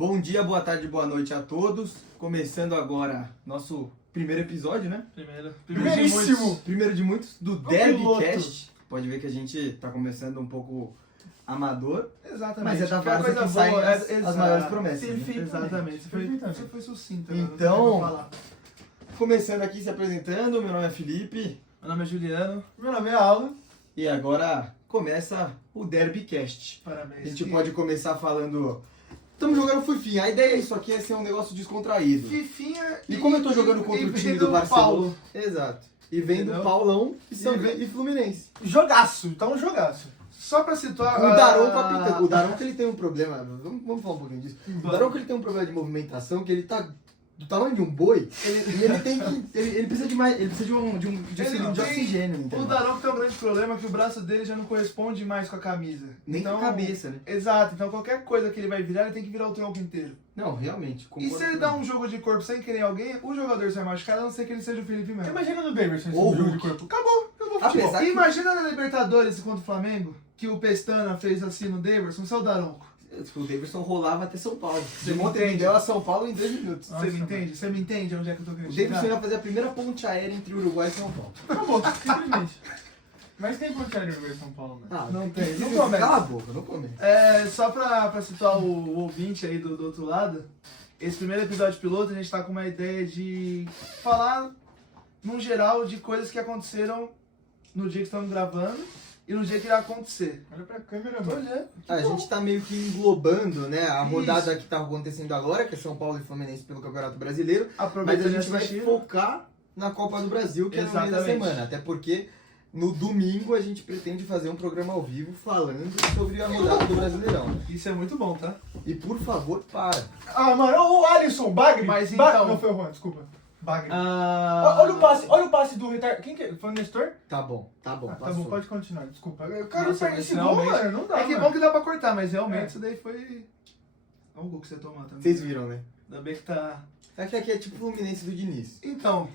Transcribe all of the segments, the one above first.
Bom dia, boa tarde, boa noite a todos. Começando agora nosso primeiro episódio, né? Primeiro de muitos do Derbycast. Pode ver que a gente tá começando um pouco amador. Exatamente. Mas é da Coisa base que boa, saem as exato. maiores promessas. Né? Exatamente. Você foi sucinto. Então, começando aqui se apresentando, meu nome é Felipe. Meu nome é Juliano. Meu nome é Alan. E agora começa o Derbycast. Parabéns. A gente pode começar falando... Estamos jogando Fifinha. A ideia disso aqui é ser um negócio descontraído. Fifinha E como eu tô jogando contra o time do Barcelona... Paulo. Exato. E vem do Entendeu? Paulão e Fluminense. Jogaço, tá um jogaço. Só pra situar... O Daronco apitando. O Daronco ele tem um problema, vamos falar um pouquinho disso. O Daronco ele tem um problema de movimentação, que ele tá do tamanho de um boi, e ele tem que... Ele precisa de mais... Ele precisa de um cilindro de oxigênio, entendeu? O Daronco tem um grande problema que o braço dele já não corresponde mais com a camisa. Nem então, com a cabeça, né? Exato. Então qualquer coisa que ele vai virar, ele tem que virar o tronco inteiro. Não, realmente. E se ele dá um jogo de corpo sem querer alguém, o jogador se vai machucar, a não ser que ele seja o Felipe Melo. Imagina no Davidson esse Ou jogo Hulk. de corpo. Acabou o futebol. Apesar que- Imagina na Libertadores contra o Flamengo, que o Pestana fez assim no Daverson, seu Daronco. O Davidson rolava até São Paulo. Você De me Montevideo a São Paulo em 2 minutos. Nossa, Você me entende? Você me entende onde é que eu tô O querendo Davidson chegar? ia fazer a primeira ponte aérea entre Uruguai e São Paulo. Acabou, simplesmente. Mas tem ponteiro no São Paulo, né? Ah, Não tem, não Cala começa. a boca, não começa. Só pra situar o ouvinte aí do outro lado, esse primeiro episódio piloto a gente tá com uma ideia de falar, num geral, de coisas que aconteceram no dia que estamos gravando e no dia que irá acontecer. Olha pra câmera, mano. Olha, A gente tá meio que englobando, né, a rodada Isso. que tá acontecendo agora, que é São Paulo e Fluminense pelo Campeonato Brasileiro, mas aproveita a de gente vai assistir. focar na Copa do Brasil, que é no meio da Exatamente. semana, até porque no domingo a gente pretende fazer um programa ao vivo falando sobre a rodada do Brasileirão. Isso é muito bom, tá? E por favor, para. Ah, mano, o Alisson, Bagre. Mas Bagre. então- Não foi o Juan, desculpa. Bagre. Ah, Olha o passe do retard. Quem que é? Foi o Nestor? Tá bom, Tá passou. bom, pode continuar, desculpa. Eu quero Nossa, perder mas esse gol, realmente- mano, não dá, É que mano. bom que dá pra cortar, mas realmente É. isso daí foi... É um gol que você tomou também. Vocês viram, né? Ainda bem que tá... É que aqui é tipo o Fluminense do Diniz. Então,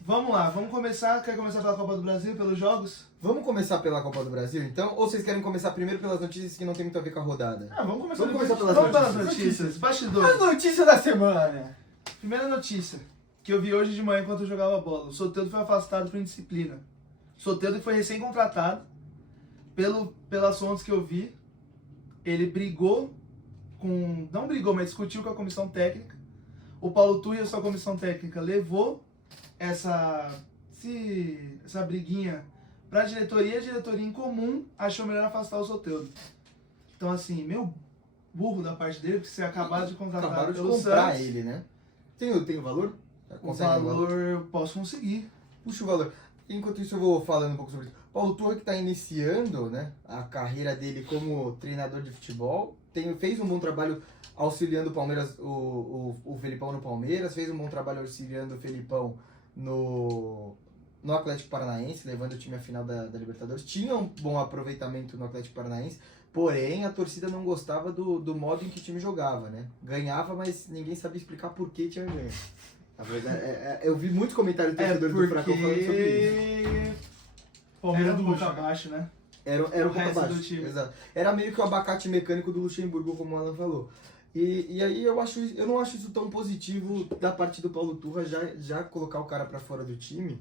vamos lá, vamos começar. Quer começar pela Copa do Brasil, pelos jogos? Vamos começar pela Copa do Brasil, então? Ou vocês querem começar primeiro pelas notícias que não tem muito a ver com a rodada? Ah, vamos começar Vamos depois. começar pelas Vamos pelas notícias. notícias. Bastidores. A notícia da semana. Primeira notícia, que eu vi hoje de manhã enquanto eu jogava bola. O Soteldo foi afastado por indisciplina. O Soteldo foi recém-contratado. Pelas fontes que eu vi, ele brigou com... Não brigou, mas discutiu com a comissão técnica. O Paulo Turri e a sua comissão técnica levou essa briguinha pra diretoria. A diretoria em comum achou melhor afastar o Soteldo. Então assim, meio burro da parte dele, porque você acabaram de contratar Acabaram de pelo comprar Santos. ele, né? Tem o valor? O Consegue valor eu posso conseguir. Puxa o valor. Enquanto isso eu vou falando um pouco sobre isso. Paulo Turra que está iniciando, né, a carreira dele como treinador de futebol. Fez um bom trabalho auxiliando o Palmeiras, o Felipão no Palmeiras. Fez um bom trabalho auxiliando o Felipão no Atlético Paranaense, levando o time à final da Libertadores. Tinha um bom aproveitamento no Atlético Paranaense. Porém, a torcida não gostava do modo em que o time jogava, né? Ganhava, mas ninguém sabia explicar por que tinha ganho. Na verdade, eu vi muitos comentários do torcedor do Furacão falando sobre isso. Era do Lucha. boca abaixo, né? Era o um pouco resto abaixo. do time. Exato. Era meio que o abacate mecânico do Luxemburgo, como o Alan falou. E aí eu não acho isso tão positivo da parte do Paulo Turra já colocar o cara pra fora do time.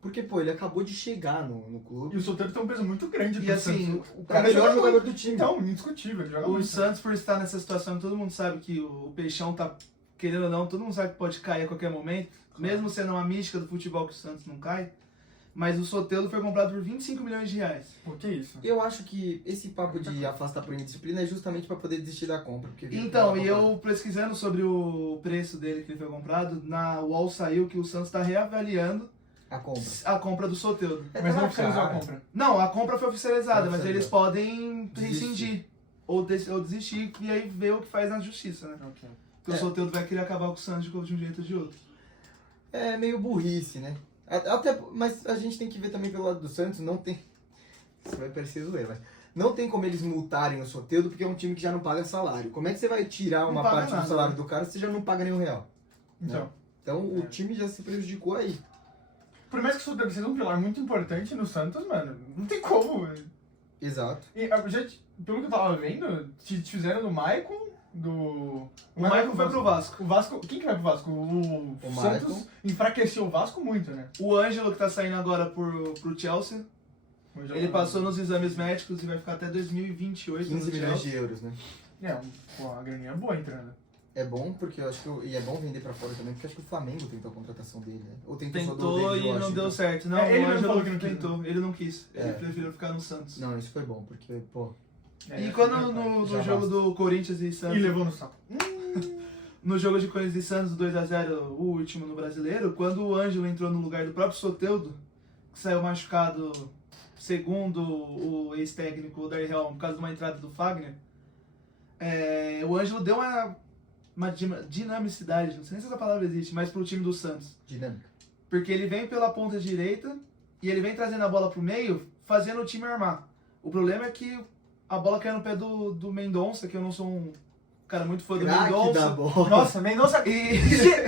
Porque, pô, ele acabou de chegar no clube. E o Soteldo tem um peso muito grande E pro assim, Santos. o É o cara melhor joga jogador muito. do time. Então, indiscutível, ele joga O muito. Santos, por estar nessa situação, todo mundo sabe que o Peixão tá, querendo ou não, todo mundo sabe que pode cair a qualquer momento. Mesmo sendo uma mística do futebol que o Santos não cai. Mas o Soteldo foi comprado por 25 milhões de reais. Por que isso? Eu acho que esse papo de afastar por indisciplina é justamente pra poder desistir da compra. Porque Então, e eu pesquisando sobre o preço dele que ele foi comprado, na UOL saiu que o Santos está reavaliando A compra. a compra do Soteldo. Mas tá não oficializou a cara. compra. Não, a compra foi oficializada, Foi mas eles oficializada. podem Desistir. rescindir. Ou desistir e aí ver o que faz na justiça, né? Ok. Porque o Soteldo vai querer acabar com o Santos de um jeito ou de outro. É meio burrice, né? Mas a gente tem que ver também pelo lado do Santos, não tem... Isso vai parecer zoeira, mas... Não tem como eles multarem o Soteldo porque é um time que já não paga salário. Como é que você vai tirar Não uma paga parte nada, do salário né? do cara se você já não paga nenhum real? Então, Então o time já se prejudicou aí. por mais que o Soteldo seja um pilar muito importante no Santos, mano, não tem como. Exato. E, pelo que eu tava vendo, te fizeram no Maicon, O Maicon foi pro Vasco. O Vasco. Quem que vai pro Vasco? O Santos Maicon. enfraqueceu o Vasco muito, né? O Ângelo, que tá saindo agora pro Chelsea, ele passou nos exames médicos e vai ficar até 2028 no 15 milhões Chelsea. de euros, né? Uma graninha boa entrando. É bom porque eu acho que. E é bom vender pra fora também, porque eu acho que o Flamengo tentou a contratação dele, né? Ou tentou só do Tentou David e não Washington. deu certo. Não, É, ele o mesmo Ângelo falou que não quis, tentou, ele não quis. Ele É. preferiu ficar no Santos. Não, isso foi bom, porque, pô. E quando no já jogo basta. do Corinthians e Santos, E levou no saco. no jogo de Corinthians e Santos, 2x0, o último no Brasileiro, quando o Ângelo entrou no lugar do próprio Soteldo, que saiu machucado, segundo o ex-técnico o Daryl Helm, por causa de uma entrada do Fagner, o Ângelo deu uma dinamicidade, não sei nem se essa palavra existe, mas pro time do Santos. Dinâmica. Porque ele vem pela ponta direita e ele vem trazendo a bola pro meio, fazendo o time armar. O problema é que a bola caiu no pé do Mendonça, que eu não sou um cara muito fã do Craque da Mendonça. bola. Nossa, Mendonça. E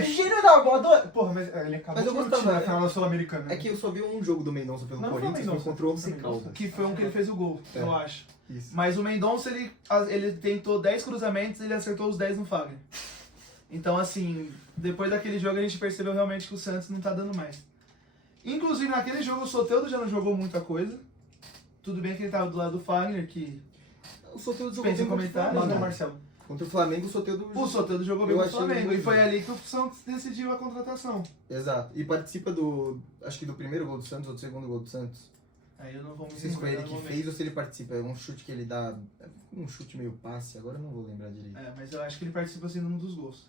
Gênio da bola. Porra, mas ele acabou Mas eu de no gostava, time na né? final da Sul-Americana. É que eu só vi um jogo do Mendonça pelo Não, foi o Corinthians, foi Mendonça. contra o Once Foi o Mendonça. Caldas. que foi um que ele fez o gol, É. eu acho. Isso. Mas o Mendonça, ele tentou 10 cruzamentos e ele acertou os 10 no Fagner. Então, assim, depois daquele jogo a gente percebeu realmente que o Santos não tá dando mais. Inclusive, naquele jogo o Soteldo já não jogou muita coisa. Tudo bem que ele tava do lado do Fagner, que O Soteldo jogou Dispensa bem contra o comentários, Manda Flamengo. o Marcelo. Contra o Flamengo, o Soteldo... o Soteldo jogou bem Eu com o achei Flamengo. muito E foi bom. ali que o Santos decidiu a contratação. Exato. E participa do... Acho que do primeiro gol do Santos ou do segundo gol do Santos. Aí eu não vou me Não sei se foi ele lembrar que no fez ou se ele participa. É um chute que ele dá... Um chute meio passe, agora eu não vou lembrar direito. momento. Mas eu acho que ele participa assim num dos gols.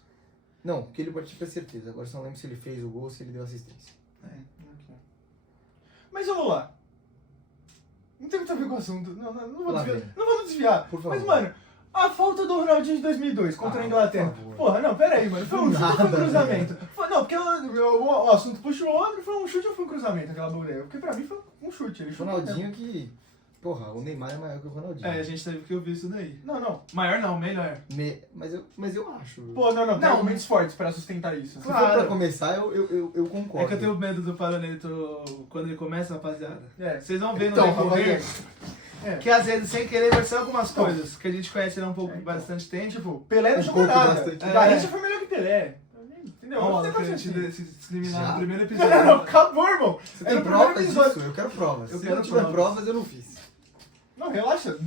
Não, que ele participa é certeza. Agora só não lembro se ele fez o gol ou se ele deu assistência. Mas vamos lá. Não tem muito a ver com o assunto. Não vou Lá desviar. vem. Não vamos desviar. Por favor. Mas, mano, a falta do Ronaldinho de 2002 contra a Inglaterra. por favor. Porra, não, pera aí, mano. Foi um chute ou foi um Nada, cruzamento? Não, porque o assunto puxou o outro. Foi um chute ou foi um cruzamento aquela boleia? Porque pra mim foi um chute. Ele O chutou Ronaldinho que... Porra, o Neymar é maior que o Ronaldinho. A gente teve que ouvir isso daí. mesmo. Não. Maior não, melhor. Mas eu acho. Pô, não. Tem Não. argumentos fortes pra sustentar isso. Se Claro. for pra começar, eu concordo. É que eu tenho medo do Paranito quando ele começa, rapaziada. É. Vocês vão ver no Então, decorrer É. que às vezes, sem querer, vai ser algumas coisas que a gente conhece há um pouco, Então. bastante tempo. Tipo, Pelé não Um jogou pouco, nada. bastante. Garrincha foi melhor que Pelé. Entendeu? Ó, Não tem que a coisa gente assim. se discriminar Já? no primeiro Não, episódio. acabou, irmão. Você Era tem o primeiro provas episódio. disso? Eu quero provas. Eu Se quero não tiver provas. provas, eu não fiz. Não, relaxa.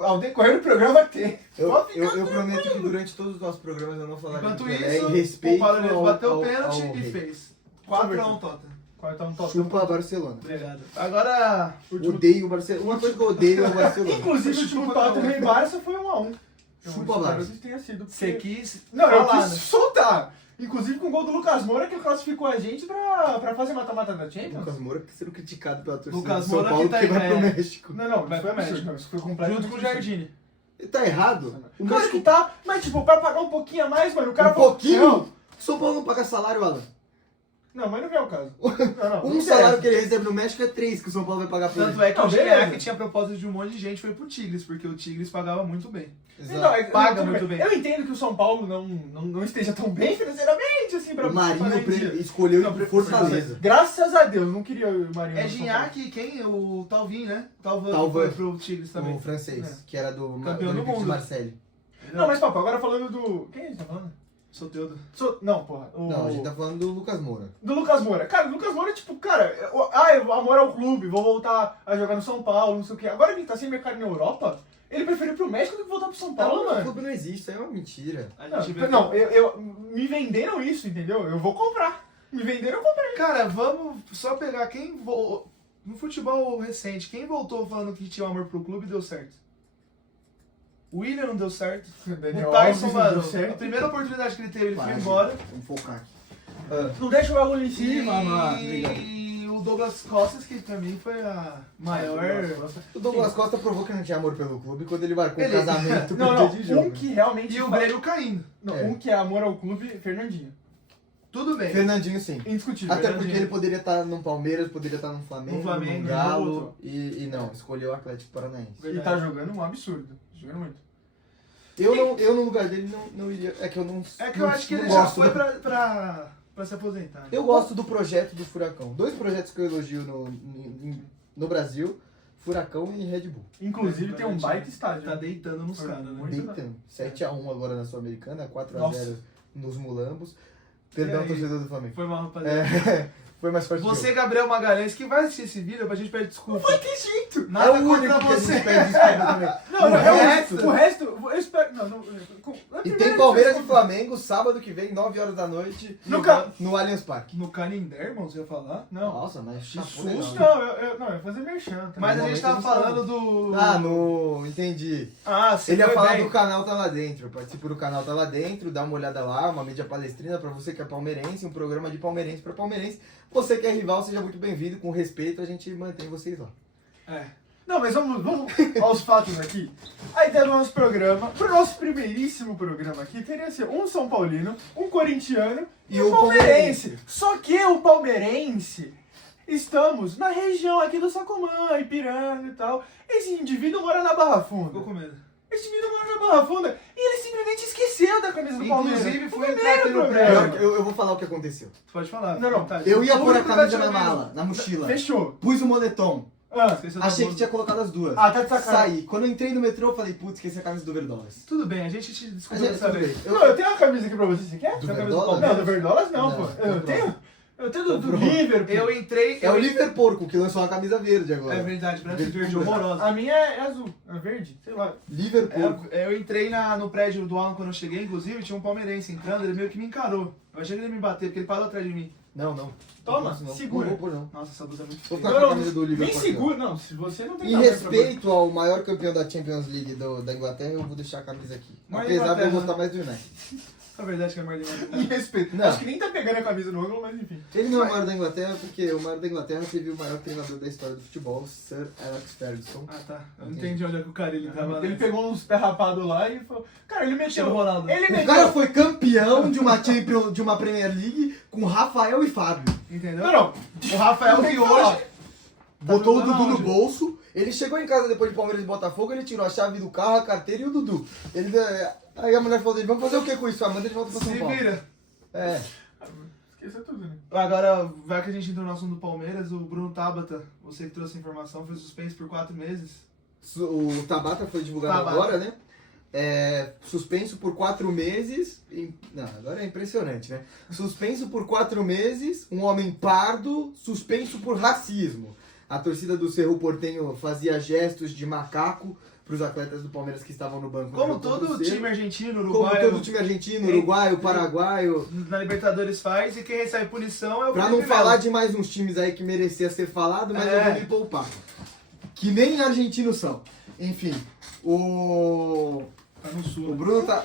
Ao decorrer do programa tem. Pode ficar Eu prometo que durante todos os nossos programas eu não falarei Enquanto do Pelé isso, em respeito o Paranito ao- bateu ao- o pênalti ao e rei. fez. 4x1, Tota. Qual tá um top? Chupa Barcelona. Obrigado. Agora, Odeio o Barcelona. Uma coisa que eu odeio é o Barcelona. Inclusive, o último Tottenham e Barça foi 1x1. Chupa Barça. tenha sido. você quis Não, eu falar, quis né? soltar. Inclusive com o gol do Lucas Moura, que classificou a gente pra fazer mata-mata da Champions. Lucas Moura sendo criticado pela torcida Lucas do São Moura Paulo que tá porque vai aí, pro né? México. Não, Vai isso foi pro absurdo. México. Não, isso foi completamente Junto com o absurdo. Jardine. Tá errado? O Claro México que tá, mas tipo, pra pagar um pouquinho a mais, mano, o cara um pouquinho? São Paulo não paga salário, Alan. Não, mas não vem o caso. Não, Um salário que ele recebe no México é 3 que o São Paulo vai pagar pra Tanto ele. é que Não, o beleza. Gignac tinha proposta de um monte de gente, foi pro Tigres, porque o Tigres pagava muito bem. Exato. Paga muito bem. Eu entendo que o São Paulo não esteja tão bem financeiramente, assim, pra O Marinho pagar em dia. escolheu ir Não, pro Fortaleza. Graças a Deus, não queria o Marinho. É no São Gignac e quem? O Talvin, né? Talvin Talvin. foi pro Tigres também. O francês, É. que era do Campeão do Olympique de mundo. Marseille. Paulo. Não, mas papo, agora falando do... Quem a gente tá falando? Soteudo. Não, porra. Não, a gente tá falando do Lucas Moura. Do Lucas Moura. Cara, o Lucas Moura, tipo, cara, amor ao clube, vou voltar a jogar no São Paulo, não sei o quê. Agora que ele tá sem mercado na Europa, ele preferiu ir pro México do que voltar pro São Paulo, O mano. clube não existe, isso aí é uma mentira. A gente vê. Me venderam isso, entendeu? Eu vou comprar. Me venderam, eu comprei. Cara, vamos só pegar quem. No futebol recente, quem voltou falando que tinha amor pro clube e deu certo? O William não deu certo. Daniel O Tyson, Alves não mano, deu a certo. primeira oportunidade que ele teve, ele foi Vai, embora. Vamos focar aqui. Não deixa o bagulho em cima, mano. E o Douglas Costas, que pra mim foi a maior. O Douglas Costa provou que não tinha amor pelo clube quando ele marcou Ele- o casamento Não, por não. dia de jogo. Um que realmente... E o Grêmio caindo. Não, É. um que é amor ao clube, Fernandinho. Tudo bem. Fernandinho, sim. Indiscutível. Até porque Fernandinho. ele poderia estar no Palmeiras, poderia estar no Flamengo, No Flamengo, no Galo, outro. e não, escolheu o Atlético Paranaense. Ele tá jogando um absurdo. Jogando muito. Eu no lugar dele não iria. É que eu não. É que eu não- acho que não ele já gosto foi do- pra se aposentar. né? Eu gosto do projeto do Furacão. 2 projetos que eu elogio no Brasil Furacão e Red Bull. Inclusive tem um baita estádio. Tá deitando nos Foi caras, né? muito Deitando. 7x1 agora na Sul-Americana, 4x0 Nossa. nos Mulambos. Perdão, E aí? torcedor do Flamengo. Foi mal, rapaziada. É, foi mais forte Você, que Gabriel Magalhães, que vai assistir esse vídeo pra gente pedir desculpa. Não vai ter jeito. eu. Nada É o único contra que a você. gente pede desculpa também. Não, O resto- o resto, eu espero. Não. E tem Palmeiras e Flamengo, sábado que vem, 9 horas da noite, Nunca- no Allianz Parque. No Canindé, irmão, você ia falar? Não. Nossa, mas Que chapou susto. legal. Não, eu ia fazer merchan. Tá? Mas a gente momento tava a gente falando do... Ah, no... Entendi. Ah, você Ele ia foi falar bem. do canal Tá Lá Dentro. Eu participo do canal Tá Lá Dentro, dá uma olhada lá, uma mídia palestrina pra você que é palmeirense, um programa de palmeirense pra palmeirense. Você que é rival, seja muito bem-vindo. Com respeito, a gente mantém vocês lá. É. Não, mas vamos aos fatos aqui. A ideia do nosso programa, pro nosso primeiríssimo programa aqui, teria ser um São Paulino, um corintiano e um palmeirense. Só que o palmeirense, estamos na região aqui do Sacomã, Ipiranga e tal. Esse indivíduo mora na Barra Ficou Funda. com medo. Esse indivíduo mora na Barra Funda e ele simplesmente esqueceu da camisa do Palmeiras. Inclusive, O foi primeiro entrar no programa. prédio. Eu vou falar o que aconteceu. Tu pode falar. Não, não. vontade. Eu ia O pôr a único camisa que na tá te mala, na mochila. Fechou. Pus o moletom. Ah, Esqueceu da Achei que bolsa. tinha colocado as duas. tá de sacanagem. Saí. Quando eu entrei no metrô, eu falei, putz, esqueci a camisa do Verdolas. Tudo bem, a gente te A desculpa gente dessa vez. descobriu. Não, eu tenho uma camisa aqui pra você, você quer? Do Tem a camisa do Verdolas? Palmeiras? Não, do Verdolas não, Não, pô. comprou. Eu tenho do Comprou. Liverpool. Eu entrei... É o Liverpool que lançou uma camisa verde agora. É verdade, branco e Verde verde pura. horrorosa. A minha é azul, é verde, sei lá. Liverpool. Eu entrei no prédio do Alan quando eu cheguei, inclusive, tinha um palmeirense entrando, ele meio que me encarou. Eu achei que ele ia me bater, porque ele parou atrás de mim. Não, não. Toma, Não, segura. Não vou pôr, não. Nossa, essa blusa é muito Vou feia. ficar com a camisa do Liverpool. Nem aqui, ó. segura, não, se você não tem Em tamanho pra respeito ao maior campeão da Champions League da Inglaterra, eu vou deixar a camisa aqui. Mas Apesar de eu Inglaterra- gostar mais do United. É verdade que é mais pôr. legal. Em respeito. Não. Acho que nem tá pegando a camisa no ângulo, mas enfim. Ele não é o maior da Inglaterra porque o maior da Inglaterra teve o maior treinador da história do futebol, Sir Alex Ferguson. Ah, tá. Eu não entendi onde é que o Carilli tava. Ele pegou uns pé rapados lá e falou. Cara, ele Cristiano meteu. Ronaldo. Ele O meteu. cara foi campeão de uma Champions, de uma Premier League com Rafael e Fábio. Entendeu? Não. O Rafael Tem que que hoje. falar. Botou o jogando Dudu no aonde? bolso. Ele chegou em casa depois de Palmeiras e Botafogo, ele tirou a chave do carro, a carteira e o Dudu. Aí a mulher falou dele, vamos fazer o que com isso? Manda ele de volta pra São Se Paulo. vira. É. Esqueça tudo, né? Agora, vai que a gente entrou no assunto do Palmeiras, o Bruno Tabata, você que trouxe a informação, foi suspenso por 4 meses. O Tabata foi divulgado Tabata. agora, né? Suspenso por 4 meses. Não, agora é impressionante, né? Suspenso por 4 meses, um homem pardo, suspenso por racismo. A torcida do Cerro Porteño fazia gestos de macaco para os atletas do Palmeiras que estavam no banco. Como no jogo todo contra o Cerro. time argentino, Como uruguaio, todo time argentino, uruguaio, paraguaio. na Libertadores faz, e quem recebe punição é o Pra não Felipe falar Melo. de mais uns times aí que merecia ser falado, mas É. eu vou me poupar. Que nem argentinos são. Enfim, o Tá no sul. O Bruno tá.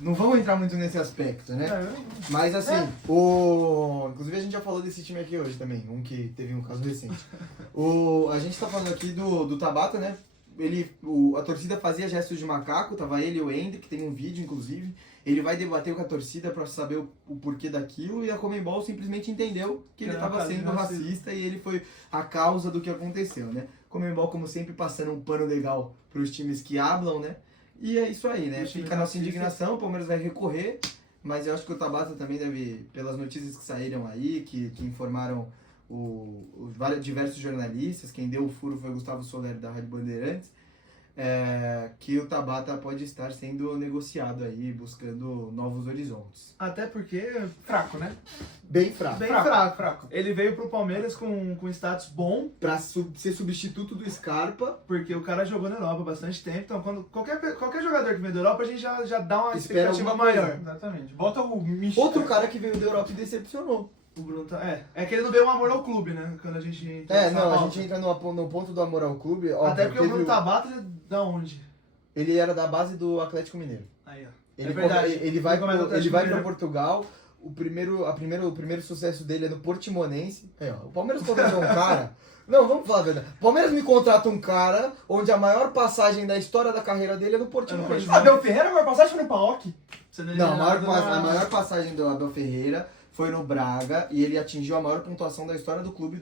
Não vamos entrar muito nesse aspecto, né? É, Mas assim, inclusive a gente já falou desse time aqui hoje também, um que teve um caso recente. A gente tá falando aqui do Tabata, né? A torcida fazia gestos de macaco, tava ele e o Ender, que tem um vídeo inclusive. Ele vai debater com a torcida pra saber o porquê daquilo e a Conmebol simplesmente entendeu que ele Era tava caso de sendo racismo. racista e ele foi a causa do que aconteceu, né? Conmebol, como sempre, passando um pano legal pros times que hablam, né? E é isso aí, né? Os times Fica a nossa racistas. indignação, o Palmeiras vai recorrer, mas eu acho que o Tabata também deve, pelas notícias que saíram aí, que informaram diversos jornalistas, quem deu o furo foi o Gustavo Soler da Rádio Bandeirantes, que o Tabata pode estar sendo negociado aí, buscando novos horizontes. Até porque, fraco, né? Bem fraco. bem Fraco, fraco. Ele veio pro Palmeiras com status bom, Pra ser substituto do Scarpa, porque o cara jogou na Europa há bastante tempo. Então, quando qualquer jogador que vem da Europa, a gente já dá uma Espera expectativa alguma coisa. maior. Exatamente. Bota o Michel. outro cara que veio da Europa e decepcionou. O Bruno tá. É que ele não veio um amor ao clube, né? Quando a gente. entra nessa Não, a pauta. gente entra no ponto do amor ao clube. Óbvio, Até porque o teve Bruno Tabata é da onde? Ele era da base do Atlético Mineiro. Aí, ó. Ele, É verdade. ele vai Ele começa no para Atlético Mineiro. Portugal. O primeiro sucesso dele é no Portimonense. Aí, ó, o Palmeiras contratou um cara. Não, vamos falar a verdade. O Palmeiras me contrata um cara onde a maior passagem da história da carreira dele é no Portimonense. Abel Ferreira, a maior passagem foi no Paok. Você Não, é a maior passagem do Abel Ferreira foi no Braga e ele atingiu a maior pontuação da história do clube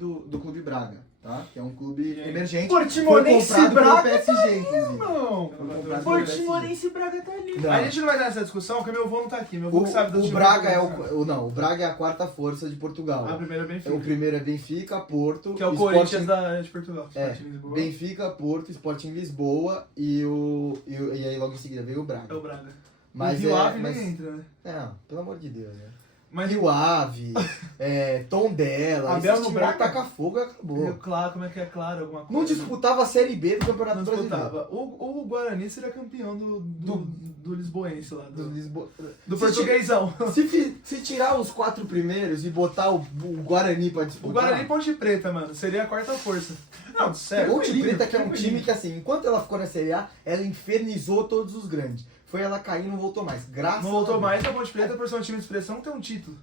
Braga. tá? Que é um clube emergente. Portimonense Foi comprado Braga pelo PSG, inclusive. Não. Foi comprado pelo Portimonense Braga tá ali. Não. A gente não vai dar essa discussão porque meu avô não tá aqui. Meu avô que sabe do O time Braga é do o Braga é a quarta força de Portugal. A primeira é Benfica. O primeiro é Benfica, Porto, Que é o Sporting- Corinthians de Portugal. É, Sporting Lisboa. Benfica, Porto, Sporting Lisboa e aí logo em seguida veio o É Braga. o Braga. Mas o Rio é, Ave mas, nem entra, né? não, pelo amor de Deus, né? Mas Rio Ave, Tondela, Abel esse no time Braga? taca fogo e acabou. Claro, como é que é claro? Alguma coisa. Não disputava a Série B do Campeonato Não Brasileiro. disputava. O Guarani seria campeão do Lisboense lá. Do Lisboa. Do Se portuguesão. Se tirar os 4 primeiros e botar o Guarani pra O disputar... Guarani Ponte Preta, mano, seria a quarta força. Não, sério. Ponte Preta, que é um tranquilinho. time que, assim, enquanto ela ficou na Série A, ela infernizou todos os grandes. Foi ela cair e não voltou mais. Graças Não a voltou Deus. mais, a Ponte Preta, por ser um time de expressão, tem um título.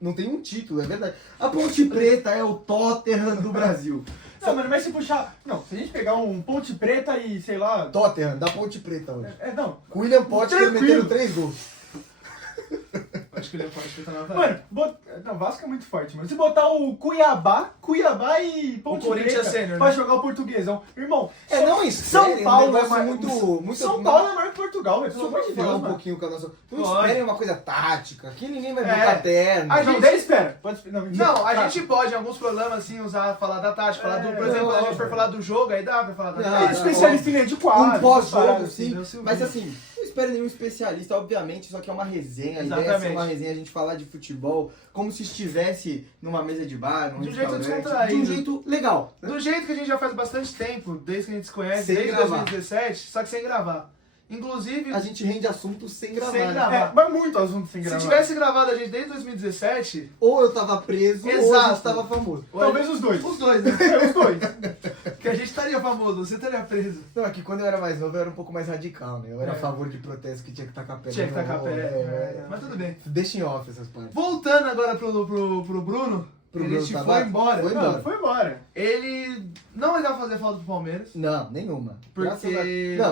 Não tem um título, é verdade. A Ponte Preta é o Tottenham do Brasil. Não, mano, mas se puxar... Não, se a gente pegar um Ponte Preta e, sei lá... Tottenham, da Ponte Preta hoje. Não. Com o William Potker Tranquilo. metendo 3 gols. Acho que ele é Ponte Preta na Mano, não, Vasco é muito forte, mano. Se botar o Cuiabá e Ponte O Corinthians Preta Sênior, pra né? jogar o portuguesão. Irmão, São Paulo é mais mais... muito... São Paulo é maior que Portugal, velho. Pelo Só amor pra de falar Deus, um mano. pouquinho com a nossa... Não Pode. esperem uma coisa tática, que ninguém vai É. botar terno. A Não, gente- daí espera. Não, mentira. Não, a Tá. gente pode em alguns programas assim falar da tática, falar do, por exemplo, não, a gente for falar do jogo, aí dá pra falar da Não, tática. Especialista em linha de quadro. Um pós-jogo, paradas sim. entendeu? Silvio. Mas assim, não espere nenhum especialista, obviamente, só que é uma resenha. A ideia é ser Exatamente. uma resenha, a gente falar de futebol como se estivesse numa mesa de bar, num De um jeito restaurante, descontraído. de um jeito legal. Do jeito que a gente já faz bastante tempo, desde que a gente se conhece, Sem desde gravar. 2017, só que sem gravar. Inclusive, A gente rende assuntos sem gravar. Sem né? gravar. É, mas muito assunto sem se gravar. tivesse gravado a gente desde 2017, Ou eu tava preso, ou a Exato. gente tava famoso. Talvez os dois. os dois, né? É, os dois. Que a gente estaria famoso, você estaria preso. Não, é que quando eu era mais novo eu era um pouco mais radical, né? Eu era É. a favor de protesto que tinha que tacar pedra. Tinha que tacar no- pé. Mas tudo bem. Deixa em off essas partes. Voltando agora pro Bruno, Pro ele Bruno se Tabata? foi embora. Foi embora. Não, foi embora. Ele não vai fazer falta pro Palmeiras. Não, nenhuma. Porque-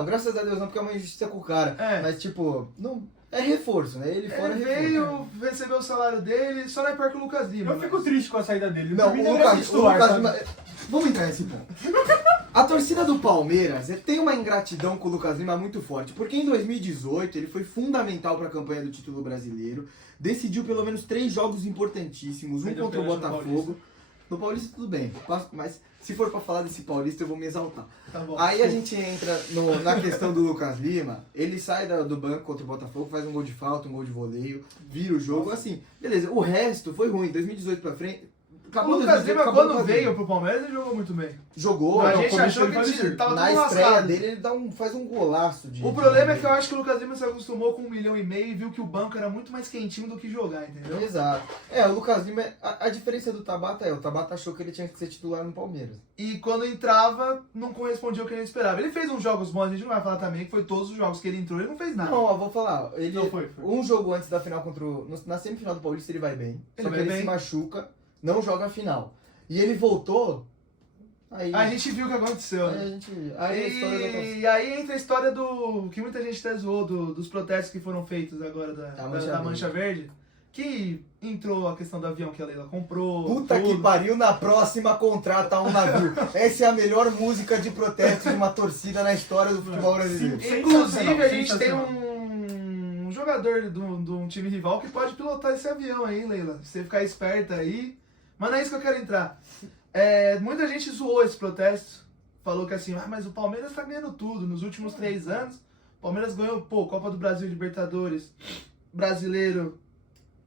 Graças a Deus não, porque é uma injustiça com o cara. É. Mas tipo, não. É reforço, né? Ele fora Ele é reforço. veio, recebeu o salário dele, só não é pior que o Lucas Lima. Eu fico triste com a saída dele. Não, Pra mim, o deveria ser Lucas, titular, sabe? Lima. Vamos entrar nesse ponto. A torcida do Palmeiras tem uma ingratidão com o Lucas Lima muito forte, porque em 2018 ele foi fundamental para a campanha do título brasileiro, decidiu pelo menos 3 jogos importantíssimos, um Perdeu contra o pênalti no Botafogo. No Paulista tudo bem, mas se for para falar desse Paulista eu vou me exaltar. Tá bom. Aí a gente entra na questão do Lucas Lima, ele sai do banco contra o Botafogo, faz um gol de falta, um gol de voleio, vira o jogo, assim, beleza. O resto foi ruim, 2018 pra frente, O acabou Lucas 2018, Lima, acabou o quando Lucas veio Lima. pro Palmeiras, ele jogou muito bem. Jogou, A não, gente começou achou ele que faz- ele tava na tudo estreia lascado. dele ele faz um golaço de... O problema é que eu acho que o Lucas Lima se acostumou com 1,5 milhão e viu que o banco era muito mais quentinho do que jogar, entendeu? Exato. O Lucas Lima, a diferença do Tabata o Tabata achou que ele tinha que ser titular no Palmeiras. E quando entrava, não correspondia ao que a gente esperava. Ele fez uns jogos bons, a gente não vai falar também que foi todos os jogos que ele entrou, ele não fez nada. Não, eu vou falar, ele Não, foi. um jogo antes da final na semifinal do Paulista ele vai bem, Ele só que vai ele bem. se machuca, não joga a final. E ele voltou, aí... A gente viu o que aconteceu, Aí né? a gente. Aí a história da torcida. E aí entra a história do que muita gente até zoou dos protestos que foram feitos agora da Mancha Verde, que entrou a questão do avião que a Leila comprou. Puta que tudo. pariu, na próxima contrata um navio. Essa é a melhor música de protesto de uma torcida na história do futebol brasileiro. Sim. Inclusive, a gente tem Sensacional. um jogador de um time rival que pode pilotar esse avião aí, Leila. Se você ficar esperta aí. Mas não é isso que eu quero entrar. Muita gente zoou esse protesto. Falou que assim, mas o Palmeiras tá ganhando tudo. Nos últimos 3 anos, o Palmeiras ganhou, Copa do Brasil, Libertadores, Brasileiro.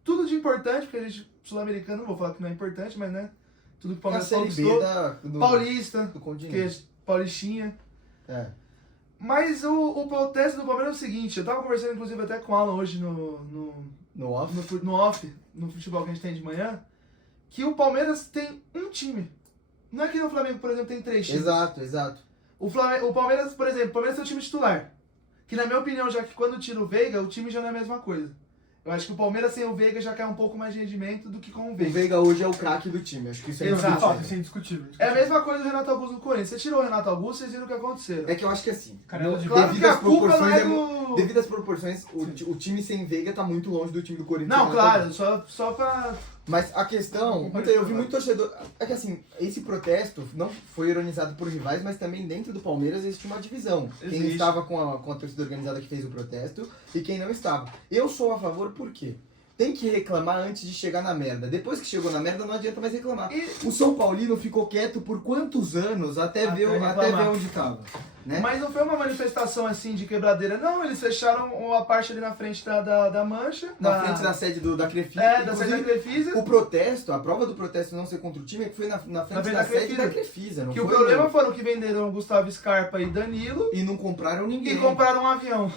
Tudo de importante, porque a gente, sul-americano, não vou falar que não é importante, mas né, tudo que o A Palmeiras Série B conquistou. do Paulista, do que é continente. Paulistinha. É. Mas o protesto do Palmeiras é o seguinte, eu tava conversando inclusive até com o Alan hoje No off. no off, no futebol que a gente tem de manhã, que o Palmeiras tem um time. Não é que no Flamengo, por exemplo, tem 3 times. Exato. O Palmeiras, por exemplo, o Palmeiras tem o time titular. Que na minha opinião, já que quando tira o Veiga, o time já não é a mesma coisa. Eu acho que o Palmeiras sem o Veiga já quer um pouco mais de rendimento do que com o O Veiga. Veiga hoje é o craque do time, acho que isso é Exato. De fato, indiscutível. isso é indiscutível. É a mesma coisa do Renato Augusto no Corinthians. Você tirou o Renato Augusto, vocês viram o que aconteceu. É que eu acho que assim, Canela de Claro que a culpa não é do... do... devido às proporções, o time sem Veiga tá muito longe do time do Corinthians. Não, claro, só pra Mas a questão, eu vi muito torcedor. É que assim, esse protesto não foi ironizado por rivais, mas também dentro do Palmeiras existe uma divisão. Quem Existe. estava com a torcida organizada que fez o protesto e quem não estava. Eu sou a favor por quê? Tem que reclamar antes de chegar na merda. Depois que chegou na merda, não adianta mais reclamar. E- O São Paulino ficou quieto por quantos anos até ver reclamar. onde estava. Né? Mas não foi uma manifestação assim de quebradeira, não. Eles fecharam a parte ali na frente da mancha. Na frente da sede da Crefisa. É, da sede da Crefisa. O protesto, a prova do protesto não ser contra o time é que foi na frente da sede da Crefisa. Não Que foi o problema no- foram que venderam Gustavo Scarpa e Danilo E não compraram ninguém. e compraram um avião.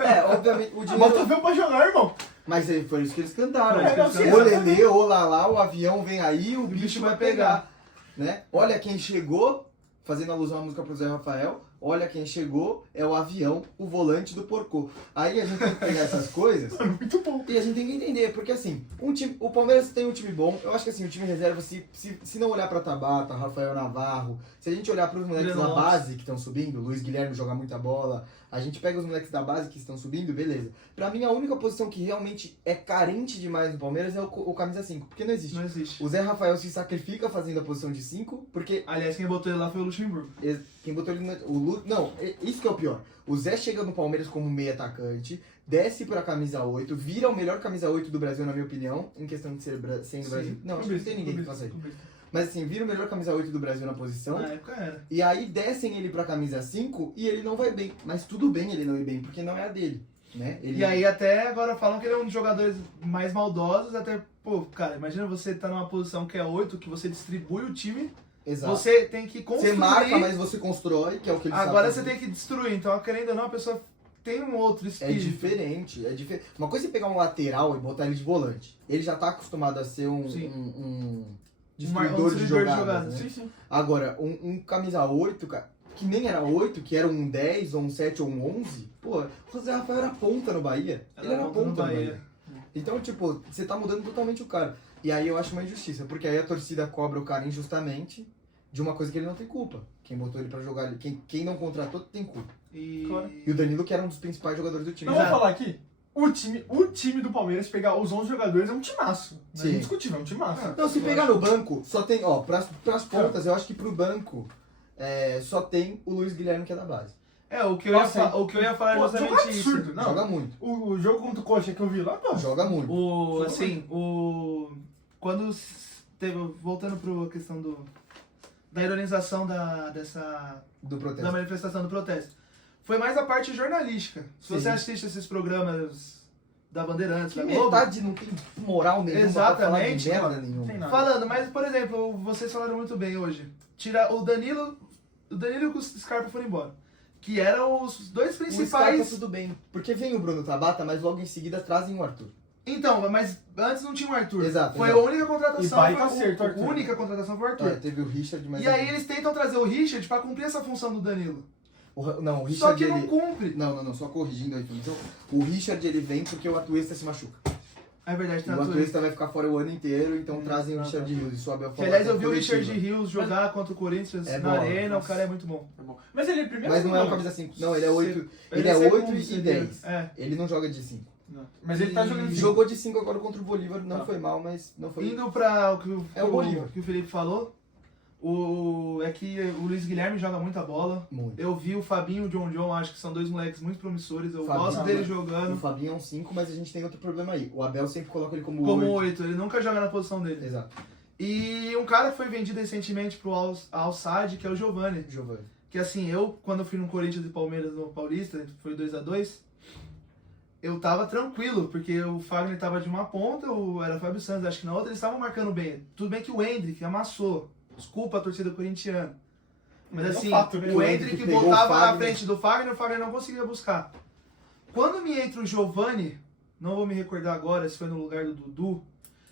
É, obviamente, o Bota o dinheiro... avião pra jogar, irmão. Mas foi isso que eles cantaram. É, não, sim, O Lelê, o Lalá, o avião vem aí, o bicho vai pegar. Né? Olha quem chegou, fazendo alusão à música pro Zé Rafael, olha quem chegou, é o avião, o volante do porco. Aí a gente tem que pegar essas coisas Muito bom. e a gente tem que entender, porque assim, o Palmeiras tem um time bom, eu acho que assim, o time reserva, se não olhar pra Tabata, Rafael Navarro, se a gente olhar pros moleques da Nossa. base que estão subindo, Luiz Guilherme joga muita bola, a gente pega os moleques da base que estão subindo, beleza. Pra mim, a única posição que realmente é carente demais no Palmeiras é o camisa 5, porque não existe. Não existe. O Zé Rafael se sacrifica fazendo a posição de 5, porque Aliás, quem botou ele lá foi o Luxemburgo. quem botou ele não, isso que é o pior. O Zé chega no Palmeiras como meio atacante, desce pra camisa 8, vira o melhor camisa 8 do Brasil, na minha opinião, em questão de sendo Sim, Brasil. Não, acho que não tem ninguém que faça isso. Mas assim, vira o melhor camisa 8 do Brasil na posição. Na época era. E aí descem ele pra camisa 5 e ele não vai bem. Mas tudo bem ele não ir bem, porque não é a dele. Né? Ele... E aí até agora falam que ele é um dos jogadores mais maldosos, até, pô, cara, imagina você tá numa posição que é 8, que você distribui o time, Exato. você tem que construir. Você marca, mas você constrói, que é o que ele sabe Agora você fazer. tem que destruir, então querendo ou não, a pessoa tem um outro É espírito. diferente, é diferente. Uma coisa é você pegar um lateral e botar ele de volante. Ele já tá acostumado a ser um destruidor de jogadas. Né? Sim, sim. Agora, um camisa 8, cara, que nem era 8, que era um 10, ou um 7, ou um 11, pô, o José Rafael era ponta no Bahia. Ele era ponta no Bahia. Então, tipo, você tá mudando totalmente o cara. E aí eu acho uma injustiça, porque aí a torcida cobra o cara injustamente de uma coisa que ele não tem culpa. Quem botou ele pra jogar ali, quem não contratou tem culpa. E... Claro. E o Danilo, que era um dos principais jogadores do time. Então vamos falar aqui. O time do Palmeiras, pegar os 11 jogadores, é um timaço. Não é Sim. indiscutível, é um timaço. Então, se pegar no banco, só tem, ó, pras pontas, eu acho que pro banco só tem o Luiz Guilherme, que é da base. É, o que eu ia falar é Pô, jogo justamente isso. absurdo, não. Joga muito. O jogo contra o Coxa que eu vi lá, pô. Joga muito. Quando teve, voltando pra questão da ironização Do da protesto. manifestação do protesto, foi mais a parte jornalística. Se Sim. você assiste esses programas da Bandeirantes, Que da Globo, metade não tem moral nenhuma Exatamente, pra falar de merda Tem nenhuma. nada. falando, mas por exemplo, vocês falaram muito bem hoje. Tira o Danilo e o Scarpa foram embora. Que eram os dois O Scarpa principais. tudo bem, porque vem o Bruno Tabata, mas logo em seguida trazem o Arthur. Então, mas antes não tinha o Arthur. Exato, Foi exato. a única contratação. E vai tá foi certo, Arthur. A única contratação foi o Arthur. Teve o Richard, mas... E aí eles tentam trazer o Richard pra cumprir essa função do Danilo. o Só Richard, que não ele... cumpre. Não, só corrigindo a informação. O Richard, ele vem porque o Atuesta se machuca. É verdade, E tem o a Atuesta. Atuesta vai ficar fora o ano inteiro, então trazem o Richard Rios. Isso o Abel Que falou aliás até eu vi o coletiva. Richard Rios jogar contra o Corinthians É na bola. arena, Nossa. o cara é muito bom. Tá bom. Mas ele é primeiro Mas não é um ou camisa 5. Não, ele é 8. Ele é é segundo, 8 e segundo. 10. É. Ele não joga de 5. Não. Mas ele tá jogando E de jogou de 5 agora contra o Bolívar. Não Tá. foi mal, mas não foi... Indo pra o que É o Bolívar. que o Felipe falou, é que o Luiz Guilherme joga muita bola. Muito. Eu vi o Fabinho e o John, acho que são dois moleques muito promissores. Eu Fabinho, gosto dele O jogando. Fabinho é um 5, mas a gente tem outro problema aí. O Abel sempre coloca ele como Como 8. 8, ele nunca joga na posição dele. Exato. E um cara que foi vendido recentemente pro Al Sadd, que é o Giovani. Giovani. Que assim, eu, quando eu fui no Corinthians e Palmeiras no Paulista, foi 2x2, eu tava tranquilo, porque o Fagner tava de uma ponta, era o Fábio Santos, acho que na outra eles estavam marcando bem. Tudo bem que o Hendrick amassou, desculpa a torcida corintiana. Mas É um assim, fato, né? o O Hendrick Hendrick pegou botava o na Fagner. frente do Fagner, o Fagner não conseguia buscar. Quando me entra o Giovani, não vou me recordar agora se foi no lugar do Dudu,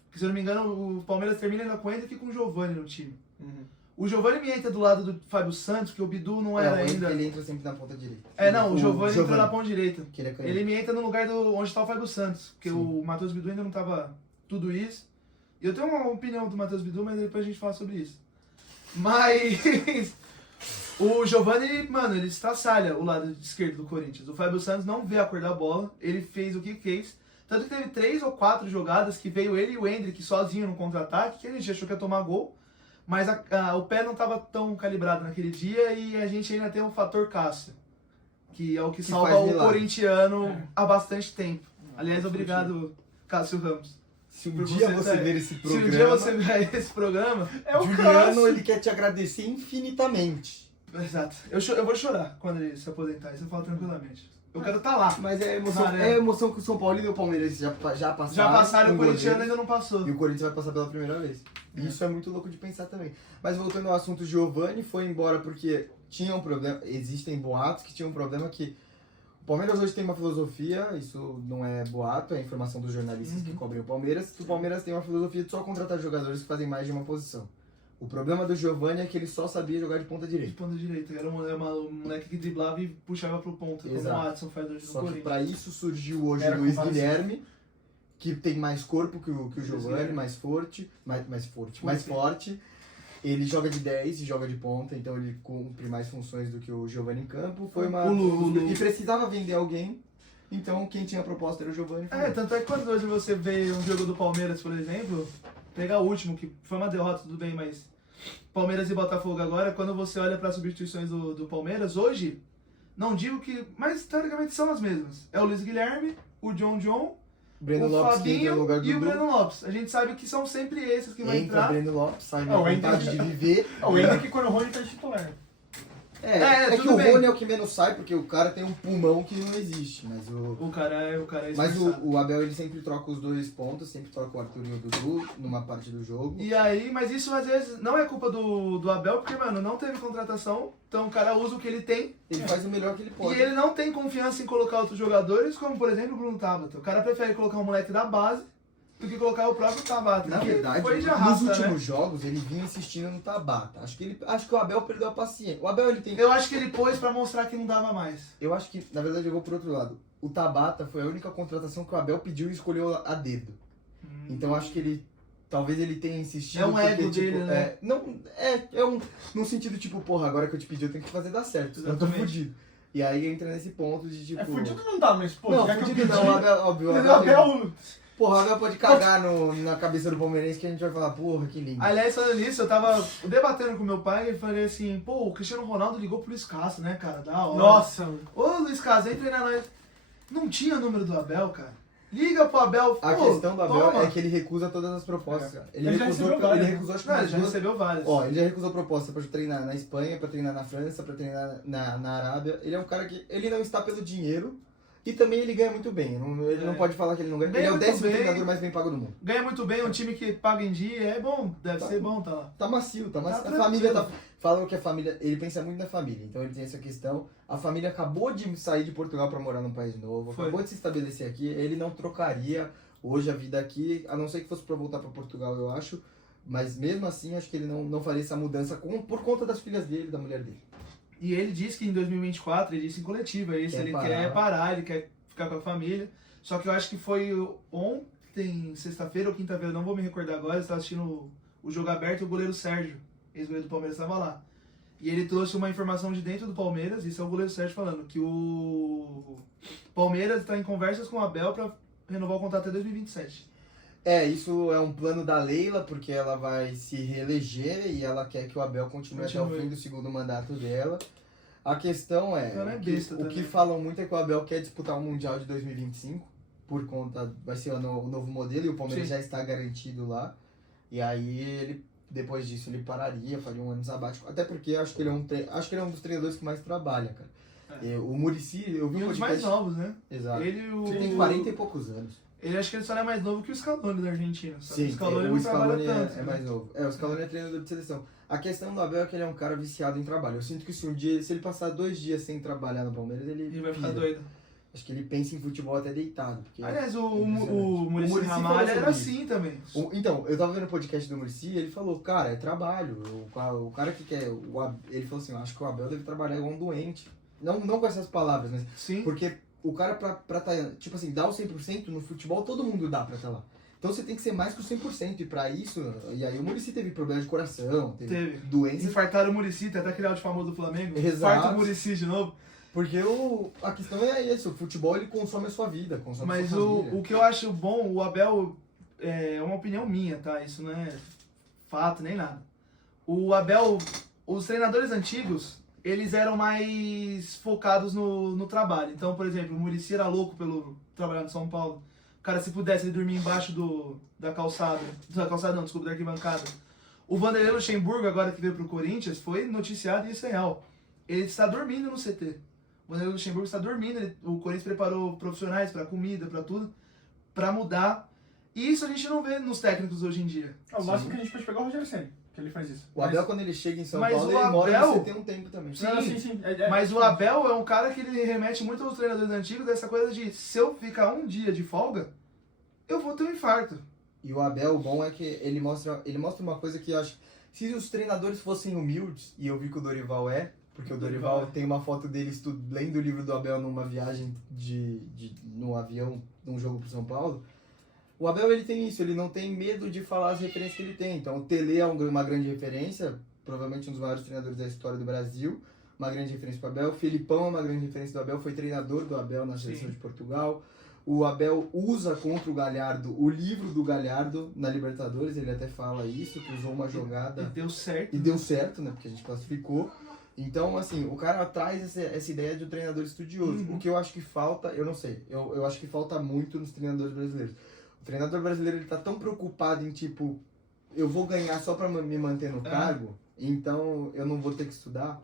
porque se eu não me engano o Palmeiras termina ainda com o Hendrick e com o Giovani no time. Uhum. O Giovani me entra do lado do Fábio Santos, porque o Bidu não era o Hendrick, ainda. Ele entra sempre na ponta direita. O Giovani entrou na ponta direita. Que ele é canhoto. Ele me entra no lugar onde está o Fábio Santos, porque Sim. o Matheus Bidu ainda não estava tudo isso. E eu tenho uma opinião do Matheus Bidu, mas depois a gente fala sobre isso. Mas o Giovani, mano, ele estraçalha o lado esquerdo do Corinthians. O Fábio Santos não vê a cor da bola, ele fez o que fez. Tanto que teve 3 ou 4 jogadas que veio ele e o Endrick sozinho no contra-ataque, que a gente achou que ia tomar gol, mas o pé não estava tão calibrado naquele dia e a gente ainda tem um fator Cássio, que é o que salva faz o milagre. corintiano há bastante tempo. Aliás, obrigado, Cássio Ramos. Se um Por dia você você ter- ver esse Se um programa, dia você ver esse programa... É o Juliano, Cássio. ele quer te agradecer infinitamente. Exato. Eu vou chorar quando ele se aposentar, isso eu falo tranquilamente. Eu quero estar lá. Mas é a emoção, Cara, é a emoção que o São Paulo e o Palmeiras já passaram. Já passaram e o com corintiano goleiros, ainda não passou. E o Corinthians vai passar pela primeira vez. E isso é muito louco de pensar também. Mas voltando ao assunto, Giovani foi embora porque tinha um problema. Existem boatos que tinha um problema que o Palmeiras hoje tem uma filosofia, isso não é boato, é informação dos jornalistas que cobrem o Palmeiras. O Palmeiras tem uma filosofia de só contratar jogadores que fazem mais de uma posição. O problema do Giovani é que ele só sabia jogar de ponta De direita. ponta direita. Era um moleque que driblava e puxava pro ponto, como o Exato. Adson faz hoje no Só que Corinthians. pra isso surgiu hoje Era o com Luiz vários- Guilherme, que tem mais corpo que o Giovani, Guilherme. mais forte. Ele joga de 10 e joga de ponta, então ele cumpre mais funções do que o Giovani em campo. Foi uma. O Lu- E precisava vender alguém, então quem tinha proposta era o Giovani. Tanto é que quando hoje você vê um jogo do Palmeiras, por exemplo, pegar o último, que foi uma derrota, tudo bem, mas Palmeiras e Botafogo agora, quando você olha para as substituições do Palmeiras, hoje, não digo que, mas teoricamente são as mesmas. É o Luiz Guilherme, o John, Breno o Lopes que entra no Fabinho lugar do e o Dudu. Breno Lopes. A gente sabe que são sempre esses que vão Entra entrar. Breno Lopes, sai o na vontade Hendrick- de viver. O Hendrick quando o Rony tá titular. É que tudo o bem. Rony é o que menos sai, porque o cara tem um pulmão que não existe, mas O cara é Mas esforçado. o Abel ele sempre troca os dois pontos, sempre troca o Arthur e o Dudu numa parte do jogo. E aí, mas isso às vezes não é culpa do Abel, porque, mano, não teve contratação, então o cara usa o que ele tem, Ele faz o melhor que ele pode. e ele não tem confiança em colocar outros jogadores, como por exemplo o Bruno Tabata. O cara prefere colocar um moleque da base do que colocar o próprio Tabata. Na que verdade, foi de nos arrasta, últimos né? jogos ele vinha insistindo no Tabata. Acho que o Abel perdeu a paciência. O Abel ele tem. Eu acho que ele pôs pra mostrar que não dava mais. Eu acho que, na verdade, eu vou pro outro lado. O Tabata foi a única contratação que o Abel pediu e escolheu a dedo. Então acho que ele. Talvez ele tenha insistido. É um porque, ego dele, né? Num sentido tipo, porra, agora que eu te pedi, eu tenho que fazer dar certo. Senão eu tô Exatamente. fudido. E aí entra nesse ponto de tipo. É fudido não tá, mas pô, Não, já que eu fudido pedi... não, o Abel, óbvio. O Mas o Abel, Abel... porra, o Abel pode cagar na cabeça do palmeirense que a gente vai falar, porra, que lindo. Aliás, falando nisso, eu tava debatendo com meu pai e falei assim, pô, o Cristiano Ronaldo ligou pro Luiz Castro, né, cara? Da hora. Nossa, Ô, Luiz Castro, entra aí na nós. Não tinha número do Abel, cara. Liga pro Abel. A pô, questão do Abel toma. é que ele recusa todas as propostas. cara. Ele já recebeu várias, ele né? recusou acho que Não, ele umas já duas. recebeu vários. Ó, ele já recusou proposta pra treinar na Espanha, pra treinar na França, pra treinar na Arábia. Ele é um cara que ele não está pelo dinheiro e também ele ganha muito bem. Ele não pode falar que ele não ganha. Ganha Ele é o muito 10º bem. treinador mais bem pago do mundo. Ganha muito bem, um time que paga em dia, é bom, deve ser bom, tá lá. Tá macio, tá macio. Tá A família tá. tranquilo. Falam que a família. Ele pensa muito na família, então ele tem essa questão. A família acabou de sair de Portugal pra morar num país novo, Foi. acabou de se estabelecer aqui. Ele não trocaria hoje a vida aqui, a não ser que fosse pra voltar pra Portugal, eu acho. Mas mesmo assim, acho que ele não faria essa mudança por conta das filhas dele e da mulher dele. E ele disse que em 2024, ele disse em coletiva isso, Quer ele parar. quer parar, ele quer ficar com a família. Só que eu acho que foi ontem, sexta-feira ou quinta-feira, não vou me recordar agora, eu estava assistindo o jogo aberto e o goleiro Sérgio, ex-goleiro do Palmeiras, estava lá. E ele trouxe uma informação de dentro do Palmeiras, isso é o goleiro Sérgio falando, que o Palmeiras está em conversas com o Abel para renovar o contrato até 2027. Isso é um plano da Leila, porque ela vai se reeleger e ela quer que o Abel continue até o Continue. fim do segundo mandato dela. A questão Ela é que besta o que também. falam muito é que o Abel quer disputar o Mundial de 2025, por conta, vai ser o novo modelo e o Palmeiras Sim. já está garantido lá. E aí ele, depois disso, ele pararia, faria um ano sabático. Até porque acho que ele é um dos treinadores que mais trabalha, cara. O Muricy, eu vi E um um dos podcast. mais novos, né? Exato. Ele e o... Ele tem 40 e poucos anos. Ele acho que ele só é mais novo que o Scaloni da Argentina. Só que Sim, o Scaloni o não trabalha Scaloni tanto. é né? mais novo. O Scaloni é treinador de seleção. A questão do Abel é que ele é um cara viciado em trabalho. Eu sinto que se ele passar 2 dias sem trabalhar no Palmeiras, Ele vai ficar pira. doido. Acho que ele pensa em futebol até deitado. Porque Aliás, é o impressionante. Muricy Muricy Ramalho falou era sobre assim também. Então, eu tava vendo o podcast do Muricy e ele falou, cara, é trabalho. O cara que quer... Ele falou assim, eu acho que o Abel deve trabalhar igual um doente. Não com essas palavras, mas... Sim. Porque o cara pra tá, tipo assim, dar o 100% no futebol, todo mundo dá pra estar lá. Então você tem que ser mais que o 100%. E pra isso... E aí o Muricy teve problema de coração, teve Teve. doença. Infartaram o Muricy, tem até aquele áudio famoso do Flamengo. Exato. Infarta o Muricy de novo. Porque a questão é isso, o futebol ele consome a sua vida, consome a Mas sua família. o que eu acho bom, o Abel, é uma opinião minha, tá? Isso não é fato nem nada. O Abel, os treinadores antigos, eles eram mais focados no trabalho. Então, por exemplo, o Muricy era louco pelo trabalhar no São Paulo. O cara, se pudesse, ele dormia embaixo da calçada. Da calçada não, desculpa, da arquibancada. O Vanderlei Luxemburgo, agora que veio pro Corinthians, foi noticiado e isso é real. Ele está dormindo no CT. O Vanderlei Luxemburgo está dormindo. O Corinthians preparou profissionais para comida, para tudo, para mudar. E isso a gente não vê nos técnicos hoje em dia. O máximo que a gente pode pegar é o Rogério Ceni, que ele faz isso. O Abel, quando ele chega em São mas Paulo, o ele mora Abel- no CT um tempo também. Sim. Não, sim. Mas o Abel é um cara que ele remete muito aos treinadores antigos dessa coisa de se eu ficar um dia de folga, eu vou ter um infarto. E o Abel, o bom é que ele mostra uma coisa que eu acho... Se os treinadores fossem humildes, e eu vi que o Dorival é, porque o Dorival tem uma foto dele lendo o livro do Abel numa viagem no avião, num jogo pro São Paulo. O Abel, ele tem isso, ele não tem medo de falar as referências que ele tem. Então, o Tele é uma grande referência, provavelmente um dos maiores treinadores da história do Brasil, uma grande referência para o Abel. O Felipão é uma grande referência do Abel, foi treinador do Abel na seleção de Portugal. O Abel usa contra o Galhardo o livro do Galhardo na Libertadores, ele até fala isso, que usou uma jogada... E deu certo. E deu certo, né? Porque a gente classificou. Então, assim, o cara traz essa ideia de um treinador estudioso. O que eu acho que falta, eu não sei, eu acho que falta muito nos treinadores brasileiros. O treinador brasileiro, ele tá tão preocupado em, tipo, eu vou ganhar só pra me manter no cargo, então eu não vou ter que estudar.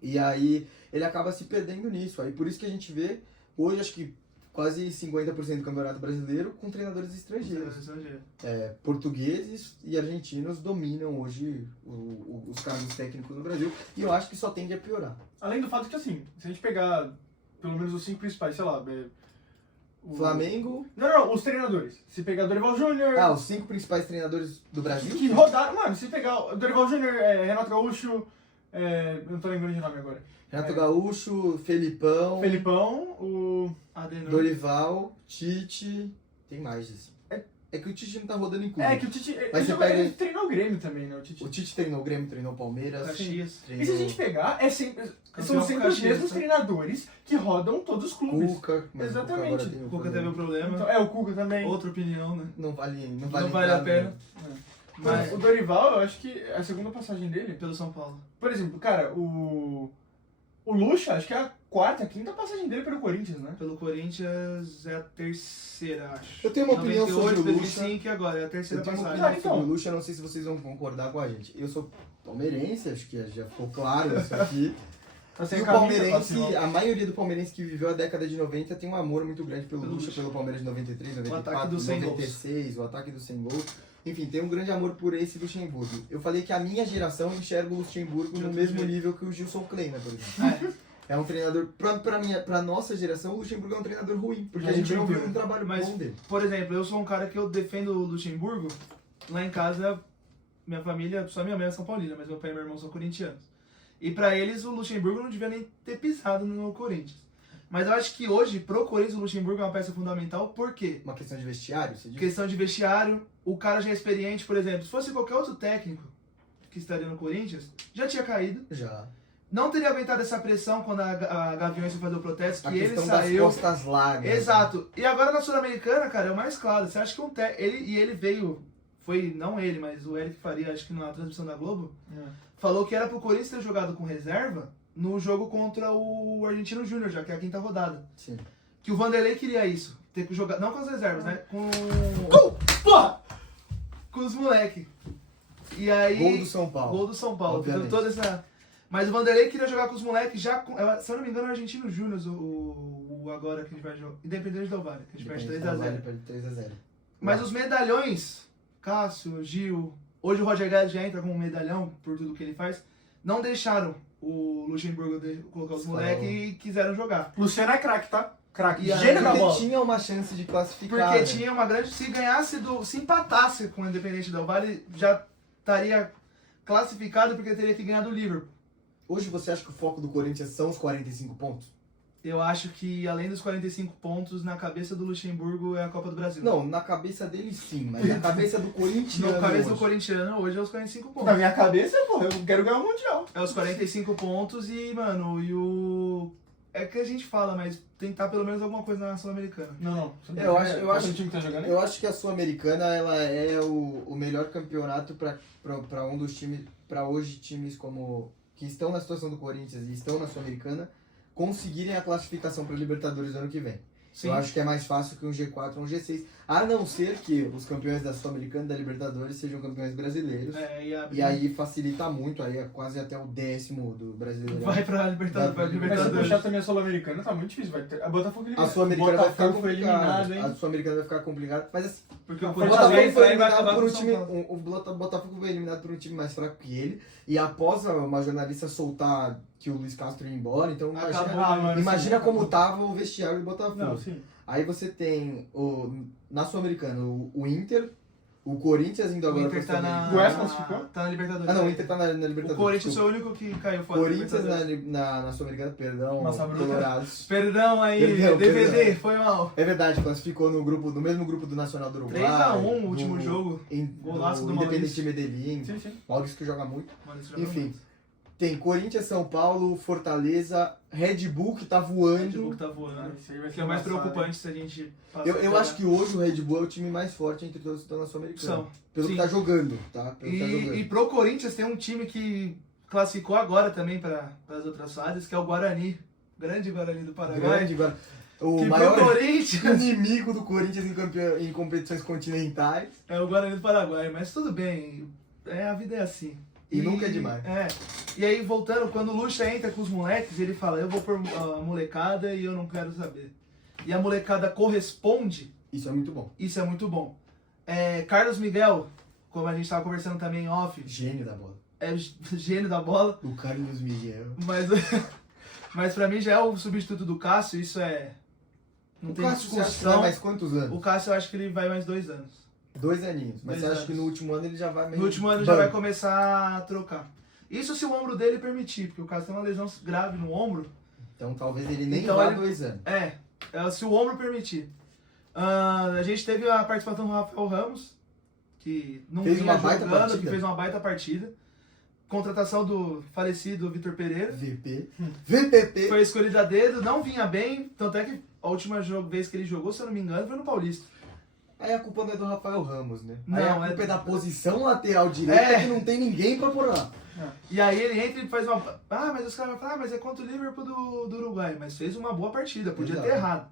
E aí, ele acaba se perdendo nisso. Aí, por isso que a gente vê, hoje, acho que quase 50% do campeonato brasileiro com treinadores estrangeiros. Portugueses e argentinos dominam hoje os cargos técnicos no Brasil e eu acho que só tende a piorar. Além do fato que, assim, se a gente pegar pelo menos os 5 principais, sei lá... Flamengo... Não, os treinadores. Se pegar Dorival Júnior... os 5 principais treinadores do Brasil? Que rodaram... Mano, se pegar Dorival Júnior, Renato Gaúcho... eu não tô lembrando de nome agora. Renato Gaúcho, Felipão, o... Adenor. Dorival, Tite... Tem mais, assim. É que o Tite não tá rodando em clube. que o Tite... Mas você ele treinou o Grêmio também, né? O Tite treinou o Grêmio, treinou o Palmeiras. Caxias. E se a gente pegar, são sempre os Caxias, mesmos tá? treinadores que rodam todos os clubes. Cuca, mas Exatamente. agora tem O Cuca teve um problema. Então, o Cuca também. Outra opinião, né? Não vale a nada, pena. né? Mas o Dorival, eu acho que a segunda passagem dele... Pelo São Paulo. Por exemplo, cara, o Lucha, acho que é a quarta, quinta passagem dele pelo Corinthians, né? Pelo Corinthians é a terceira, acho. Eu tenho uma opinião sobre o 2005 e agora é a terceira Eu tenho uma passagem. opinião então. sobre o Lucha, não sei se vocês vão concordar com a gente. Eu sou palmeirense, acho que já ficou claro isso aqui. E o palmeirense, a maioria do palmeirense que viveu a década de 90 tem um amor muito grande pelo Lucha, pelo Palmeiras de 93, 94, dos 100 96, o ataque dos 100 gols. Enfim, tem um grande amor por esse Luxemburgo. Eu falei que a minha geração enxerga o Luxemburgo no mesmo nível que o Gilson Kleina, por exemplo. É um treinador, pra nossa geração, o Luxemburgo é um treinador ruim, porque a gente não viu um trabalho bom dele. Por exemplo, eu sou um cara que eu defendo o Luxemburgo. Lá em casa, minha família, só minha mãe é São Paulina, mas meu pai e meu irmão são corintianos. E pra eles, o Luxemburgo não devia nem ter pisado no Corinthians. Mas eu acho que hoje, pro Corinthians, o Luxemburgo é uma peça fundamental, por quê? Uma questão de vestiário, você diz? Questão de vestiário, o cara já é experiente, por exemplo. Se fosse qualquer outro técnico que estaria no Corinthians, já tinha caído. Já. Não teria aguentado essa pressão quando a Gaviões foi fazer o protesto, A que ele questão saiu. das costas largas. Exato. E agora na Sul-Americana, cara, é o mais claro. Você acha que ele veio, foi não ele, mas o Eric Faria, acho que na transmissão da Globo, falou que era pro Corinthians ter jogado com reserva no jogo contra o Argentino Júnior, já que é a quinta rodada. Sim. Que o Vanderlei queria isso. Ter que jogar, não com as reservas, né? Porra! Com os moleque. E aí... Gol do São Paulo. Gol do São Paulo. Obviamente. Toda essa... Mas o Vanderlei queria jogar com os moleques já com... Se eu não me engano, é o Argentino Júnior, o agora que a gente vai jogar. Independente do Vale, que a gente perde 3x0. 3x0. Mas os medalhões, Cássio, Gil, hoje o Roger Guedes já entra como medalhão por tudo que ele faz, não deixaram o Luxemburgo colocar os moleques e quiseram jogar. Luciano é craque, tá? Craque. E aí, Gênio da Porque bola. tinha uma chance de classificar. Porque né? tinha uma grande... Se ganhasse, se empatasse com o Independente Del Valle, já estaria classificado porque teria que ganhar do Liverpool. Hoje você acha que o foco do Corinthians são os 45 pontos? Eu acho que, além dos 45 pontos, na cabeça do Luxemburgo é a Copa do Brasil. Não, na cabeça dele sim, mas na cabeça do Corinthians. Na cabeça do hoje. corintiano, hoje é os 45 pontos. Na minha cabeça, porra, eu quero ganhar o Mundial. É os 45 pontos e, mano, É que a gente fala, mas tentar pelo menos alguma coisa na Sul-Americana. Não. Eu acho- Qual é o time que tá jogando aí? Eu acho que a Sul-Americana ela é o melhor campeonato para um dos times, para hoje times como que estão na situação do Corinthians e estão na Sul-Americana conseguirem a classificação para Libertadores ano que vem. Sim. Eu acho que é mais fácil que um G4 ou um G6, a não ser que os campeões da Sul-Americana e da Libertadores sejam campeões brasileiros. E aí facilita muito, aí é quase até o 10º do brasileiro. vai pra Libertadores. Vai pra Mas se Libertadores. puxar também a Sul-Americana, tá muito difícil. Vai ter... A Botafogo A Sul-Americana vai ficar Botafogo foi complicada. eliminado, hein? A Sul-Americana vai ficar complicada, mas assim, Porque o o Corinthians Botafogo vai foi entrar e vai eliminado acabar por com um o São time. Paulo. O Botafogo foi eliminado por um time mais fraco que ele. E após uma jornalista soltar que o Luiz Castro ia embora, então Acabou. imagina como tava o vestiário do Botafogo. Não, sim. Aí você tem na Sul-Americana o Inter, o Corinthians indo O agora Inter pra tá na... O Goiás classificou? Tá na Libertadores. Ah não, o Inter tá na Libertadores. O Corinthians desculpa. foi o único que caiu fora da Corinthians Libertadores. na Sul-Americana, perdão, Massa bruta. Colorados. Perdão aí, Perdão, DVD, perdão. foi mal. É verdade, classificou no mesmo grupo do Nacional do Uruguai. 3x1 o do- último jogo. Golaço do Independente Medellín. Sim, sim. Maurício que joga muito. Mano, isso joga Enfim, muito. tem Corinthians, São Paulo, Fortaleza, Red Bull que tá O Red voando. Bull que tá voando. Isso aí vai O que ser é mais embaçado, preocupante se a gente passar Eu pela- acho que hoje o Red Bull é o time mais forte entre todos que estão na Sul-Americana. São. Pelo Sim. que tá jogando, tá? Pelo que tá jogando. E pro Corinthians tem um time que classificou agora também para as outras fases, que é o Guarani. Grande Guarani do Paraguai. Grande, agora. O Que pro maior Corinthians inimigo do Corinthians em competições continentais. é o Guarani do Paraguai, mas tudo bem. A vida é assim. E nunca é demais. E aí, voltando, quando o Lucha entra com os moleques, ele fala, eu vou por a molecada e eu não quero saber. E a molecada corresponde, Isso é muito bom. isso é muito bom. Carlos Miguel, como a gente estava conversando também em off, Gênio da bola. é gênio da bola, O Carlos Miguel. mas pra mim já é o substituto do Cássio, isso não O tem Cássio, você acha que vai discussão. mais quantos anos? O Cássio eu acho que ele vai mais 2 anos. 2 aninhos. Mas 2 você acha anos. que no último ano ele já vai meio... No último ano já vai banco? começar a trocar. Isso se o ombro dele permitir, porque o Cássio tem uma lesão grave no ombro. Então talvez ele nem Então, vá ele- 2 anos. Se o ombro permitir. A gente teve a participação do Rafael Ramos, que não Fez vinha uma baita jogando, partida. que fez uma baita partida. Contratação do falecido Vitor Pereira. VPP. Foi escolhido a dedo, não vinha bem, tanto é que a última vez que ele jogou, se eu não me engano, foi no Paulista. Aí a culpa não é do Rafael Ramos, né? Não, Aí a culpa é da posição lateral direita que não tem ninguém pra pôr lá. E aí ele entra e faz uma... mas os caras vão falar, mas é contra o Liverpool do Uruguai. Mas fez uma boa partida, podia Exato. ter errado.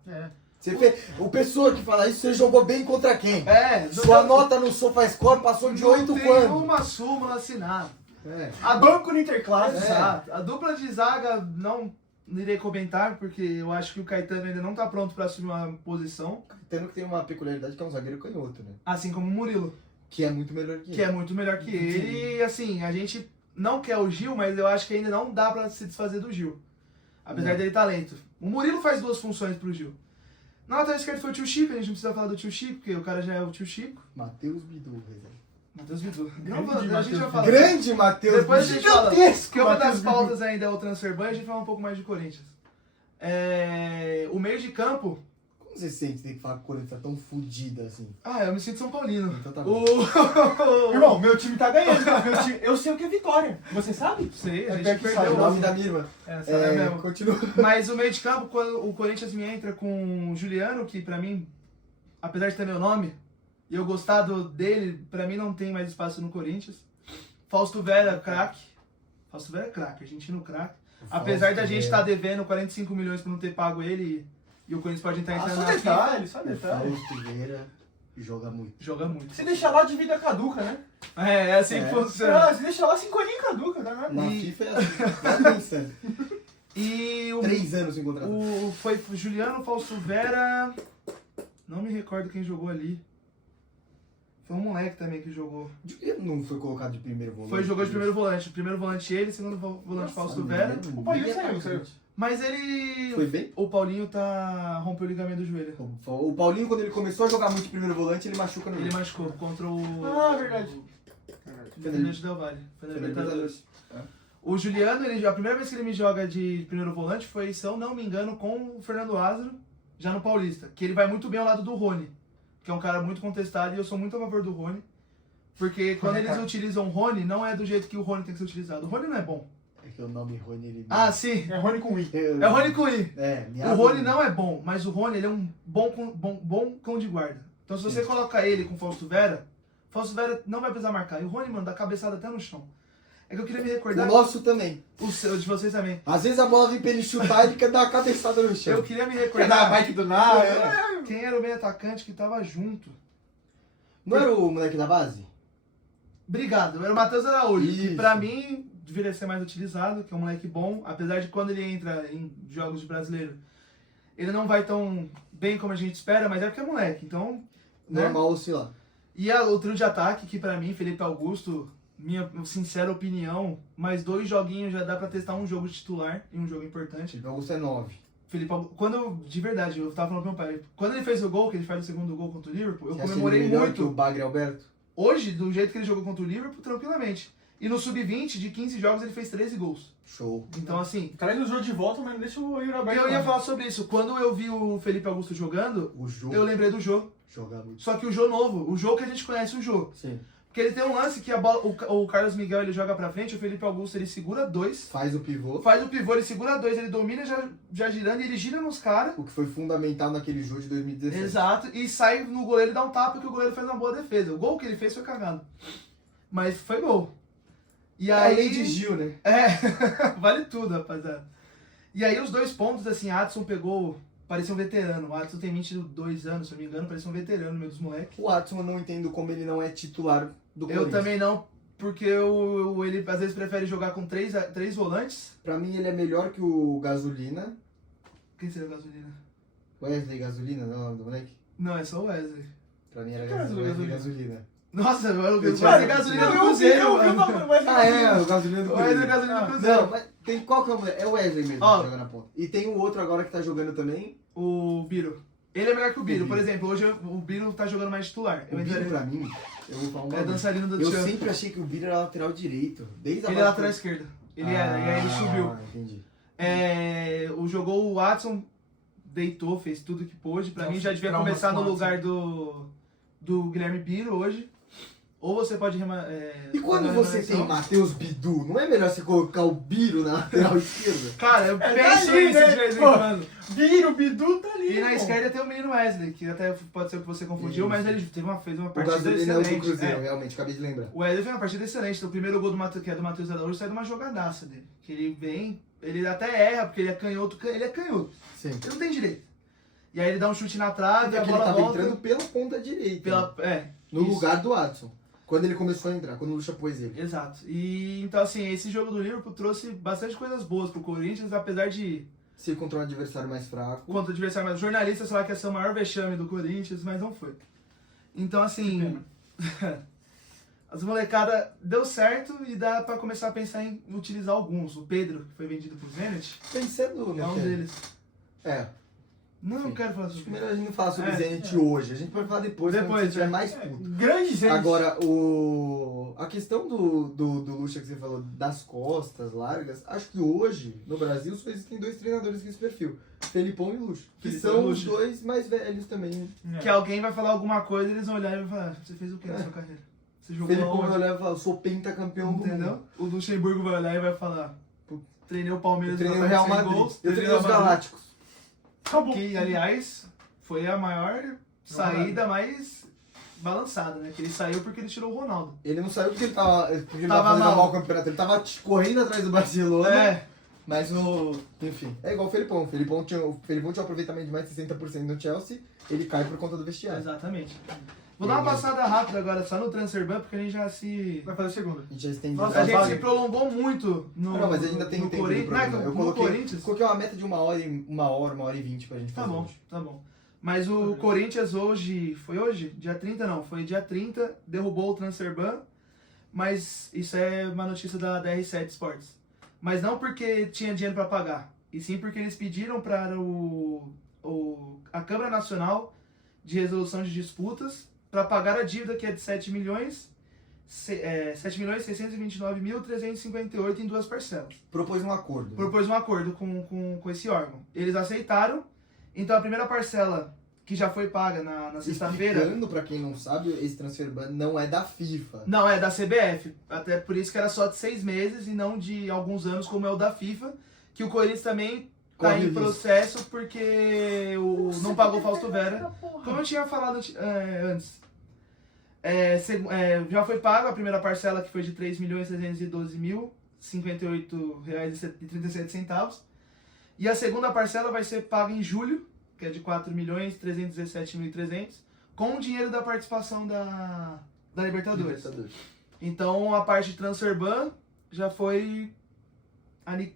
O pessoa que fala isso, você jogou bem contra quem? É, Sua nota no SofaScore passou de 8 tem quando? uma súmula assinada. É. A Banco no Interclasse. Exato. A dupla de zaga não irei comentar, porque eu acho que o Caetano ainda não tá pronto pra assumir uma posição, Tendo que tem uma peculiaridade que é um zagueiro canhoto, né? assim como o Murilo, Que é muito melhor que que é muito melhor que ele. E assim, a gente não quer o Gil, mas eu acho que ainda não dá pra se desfazer do Gil. Apesar Não. dele talento. O Murilo faz 2 funções pro Gil. Na lateral esquerda foi o Tio Chico, a gente não precisa falar do Tio Chico, porque o cara já é o Tio Chico. Matheus Bidu, velho. Matheus Bidu. Grande A gente Matheus vai falar. Grande Matheus Depois a Bidu. gente fala. Gigantesco, Porque uma das Matheus Bidu. pautas ainda é o Transfer Ban, a gente fala um pouco mais de Corinthians. O meio de campo. Como você sente ter que falar que o Corinthians tá tão fodido assim? Eu me sinto São Paulino. Então tá bom. Irmão, meu time tá ganhando. Eu sei o que é vitória. Você sabe? Sei, a É gente pé que O perdeu. nome da minha irmã. Sabe mesmo. Continua. Mas o meio de campo, quando o Corinthians me entra com o Juliano, que pra mim, apesar de ter meu nome, e eu gostar dele, pra mim não tem mais espaço no Corinthians. Fausto Vera, craque. Fausto Vera é craque, argentino craque. Apesar da gente estar devendo 45 milhões por não ter pago ele, e o Corinthians pode estar entrando Só na FIFA, detalhe, só O detalhe. Fausto Vieira joga muito. joga muito. Se deixa lá de vida caduca, né? É assim que funciona. Se deixa lá 5 aninhos caduca, tá nada. Na E- FIFA é assim. Vai pensando. E o 3 anos sem contrato. Foi Juliano, Fausto Vera. Não me recordo quem jogou ali. Foi um moleque também que jogou. Ele não foi colocado de primeiro volante. Jogou de primeiro volante. Primeiro volante ele, segundo volante Fausto Vera. O Paulinho saiu. Mas ele. Foi bem? O Paulinho rompeu o ligamento do joelho. O Paulinho, quando ele começou a jogar muito de primeiro volante, ele machuca no Ele meio. machucou contra o. Verdade. O Independente Del Valle. Foi na Foi na Libertadores. Libertadores. O Juliano, a primeira vez que ele me joga de primeiro volante foi, se eu não me engano, com o Fernando Lázaro, já no Paulista. Que ele vai muito bem ao lado do Rony, que é um cara muito contestado e eu sou muito a favor do Rony. Porque quando eles utilizam o Rony, não é do jeito que o Rony tem que ser utilizado. O Rony não é bom. É que o nome Rony, ele... Ah, sim. É Rony com I. É o Rony Cui. Me O Rony não é bom, mas o Rony ele é um bom cão de guarda. Então se você coloca ele com o Fausto Vera não vai precisar marcar. E o Rony, mano, dá cabeçada até no chão. É que eu queria me O recordar... nosso também. O seu, de vocês também. Às vezes a bola vem pra ele chutar e ele quer dar uma cabeçada no chão. Eu queria me Quer dar a recordar bike do nada. quem era o meio atacante que tava junto. Não era o moleque da base? Obrigado, era o Matheus Araújo, que Isso. pra mim deveria ser mais utilizado, que é um moleque bom, apesar de quando ele entra em jogos de brasileiro, ele não vai tão bem como a gente espera, mas é porque é moleque, então... né? Normal oscilar. E o trio de ataque, que pra mim, Felipe Augusto, minha sincera opinião, mais 2 joguinhos já dá pra testar um jogo titular e um jogo importante. Felipe Augusto é 9. Felipe Augusto, de verdade, eu tava falando pro meu pai, quando ele fez o gol, que ele faz o segundo gol contra o Liverpool, eu Você acha comemorei ele melhor muito. que o Bagre Alberto? Hoje, do jeito que ele jogou contra o Liverpool, tranquilamente. E no Sub-20, de 15 jogos, ele fez 13 gols. Show. Então, assim, Traz o jogo de volta, mas não deixa o Yuri aberto. eu ia falar sobre isso. Quando eu vi o Felipe Augusto jogando, O jogo. eu lembrei do Jô. Jogar muito. Só que o Jô novo, o Jô que a gente conhece, o Jô. Sim. Porque ele tem um lance que a bola, o Carlos Miguel ele joga pra frente, o Felipe Augusto ele segura 2, Faz o pivô. faz o pivô, ele segura 2, ele domina já girando e ele gira nos caras. O que foi fundamental naquele jogo de 2017. Exato, e sai no goleiro e dá um tapa que o goleiro fez uma boa defesa. O gol que ele fez foi cagado. Mas foi gol. E É a aí... lei de Gil, né? Vale tudo, rapaziada. E aí os 2 pontos, assim, Adson pegou, parecia um veterano. O Adson tem 22 anos, se eu não me engano, parecia um veterano no meio dos moleques. O Watson eu não entendo como ele não é titular do Eu Corinthians. também não, porque ele às vezes prefere jogar com 3 volantes. Pra mim ele é melhor que o Gasolina. Quem seria o Gasolina? Wesley Gasolina, não é o nome do moleque? Não, é só o Wesley. Pra mim era Que Wesley Wesley Gasolina. Nossa, o Eu Wesley tinha- Gasolina do Eu vi Cruzeiro, o mano. nome, mas Ah, é, o Gasolina do O Wesley Corinthians. Gasolina do Ah, Cruzeiro. Não, mas tem qual que é o moleque? É o Wesley mesmo Ó. que joga na ponta. E tem um outro agora que tá jogando também. O Biro. Ele é melhor que o Biro. O Por Biro. exemplo, hoje o Biro tá jogando mais titular. O Biro pra mim, eu vou falar um É bagulho. dançarino do Eu Tchan. sempre achei que o Biro era lateral direito. Desde a Ele é base lateral do- esquerdo. Ele era, e aí ele subiu. Entendi. Jogou o Watson, deitou, fez tudo que pôde. Pra Nossa, mim já devia traumas começar no com o lugar do Guilherme Biro hoje. Ou você pode E quando fazer uma você tem renovação. Matheus Bidu, não é melhor você colocar o Biro na lateral esquerda? Cara, eu É, penso tá ali, nisso né? de vez em Pô. quando. Biro, Bidu tá ali. E na pô. esquerda tem o menino Wesley, que até pode ser o que você confundiu, Isso. mas ele fez uma O partida Gasolina é o do excelente. Cruzeiro, É. realmente, acabei de lembrar. O Wesley fez uma partida excelente. O primeiro gol do Matheus, que é do Matheus Araújo, sai de uma jogadaça dele. Que ele vem, ele até erra, porque ele é canhoto. Ele é canhoto. Sim. Ele não tem direito. E aí ele dá um chute na trave, Porque a ele bola tava volta entrando pela ponta direita. No isso. lugar do Adson. Quando ele começou a entrar, quando o Lucha pôs ele. Exato. E então assim, esse jogo do Liverpool trouxe bastante coisas boas pro Corinthians, apesar de Se contra um adversário mais fraco. contra o adversário, mas jornalistas falaram que ia ser o maior vexame do Corinthians, mas não foi. Então assim, as molecadas deu certo e dá pra começar a pensar em utilizar alguns. O Pedro, que foi vendido pro Zenit, Pensando no é um que- deles. É. Não, Sim. não quero falar Acho que sobre melhor a gente não falar sobre É, Zenit hoje. A gente pode falar depois, quando Depois, você estiver é. mais puto. Grande gente. Agora, a questão do Lucha que você falou, das costas largas, acho que hoje, no Brasil, só existem 2 treinadores com esse perfil. Felipão e Lucha. Que Felipão e são os Lucha. 2 mais velhos também. que alguém vai falar alguma coisa, eles vão olhar e vão falar: "Ah, você fez o que na sua carreira? Você O jogou Felipão vai aonde?" olhar e falar, sou pentacampeão do mundo. Entendeu? O Luxemburgo vai olhar e vai falar: treinei o Palmeiras Eu e treinei o botar Real 100 Madrid. gols, Eu treinei treinei o os Madrid. Galácticos. Acabou. Que, aliás, foi a maior saída mais balançada, né? Que ele saiu porque ele tirou o Ronaldo. Ele não saiu porque ele tava Tava fazendo mal. mal o campeonato. Ele tava correndo atrás do Barcelona. É, Mas enfim, é igual o Felipão. O Felipão tinha um aproveitamento de mais de 60% no Chelsea, ele cai por conta do vestiário. exatamente. Vou dar uma passada rápida agora só no Transferban, porque a gente já se. Vai fazer a segunda. A gente já estende Nossa, A mais. gente se prolongou muito no. Não, mas ainda tem no tempo do Corinthians. programa. Eu No coloquei Corinthians. uma meta de 1 hora e 20 pra gente Tá fazer bom, hoje. tá bom. Mas o Corinthians hoje, foi hoje? Dia 30 não, foi dia 30, derrubou o Transferban, mas isso é uma notícia da R7 Sports. Mas não porque tinha dinheiro para pagar, e sim porque eles pediram para a Câmara Nacional de Resolução de Disputas para pagar a dívida que é de 7.629.358 em 2 parcelas. Propôs um acordo. Propôs um acordo com esse órgão. Eles aceitaram. Então a primeira parcela que já foi paga na sexta-feira. Explicando, pra quem não sabe, esse transfer ban não é da FIFA. Não, é da CBF. Até por isso que era só de 6 meses e não de alguns anos, como é o da FIFA. Que o Corinthians também tá Corre em o risco. processo porque não pagou o Fausto Vera. Como eu tinha falado antes. Já foi pago a primeira parcela, que foi de R$ 3.312.058,37. E a segunda parcela vai ser paga em julho, que é de R$ 4.317.300, com o dinheiro da participação da Libertadores. Então a parte de transfer ban já foi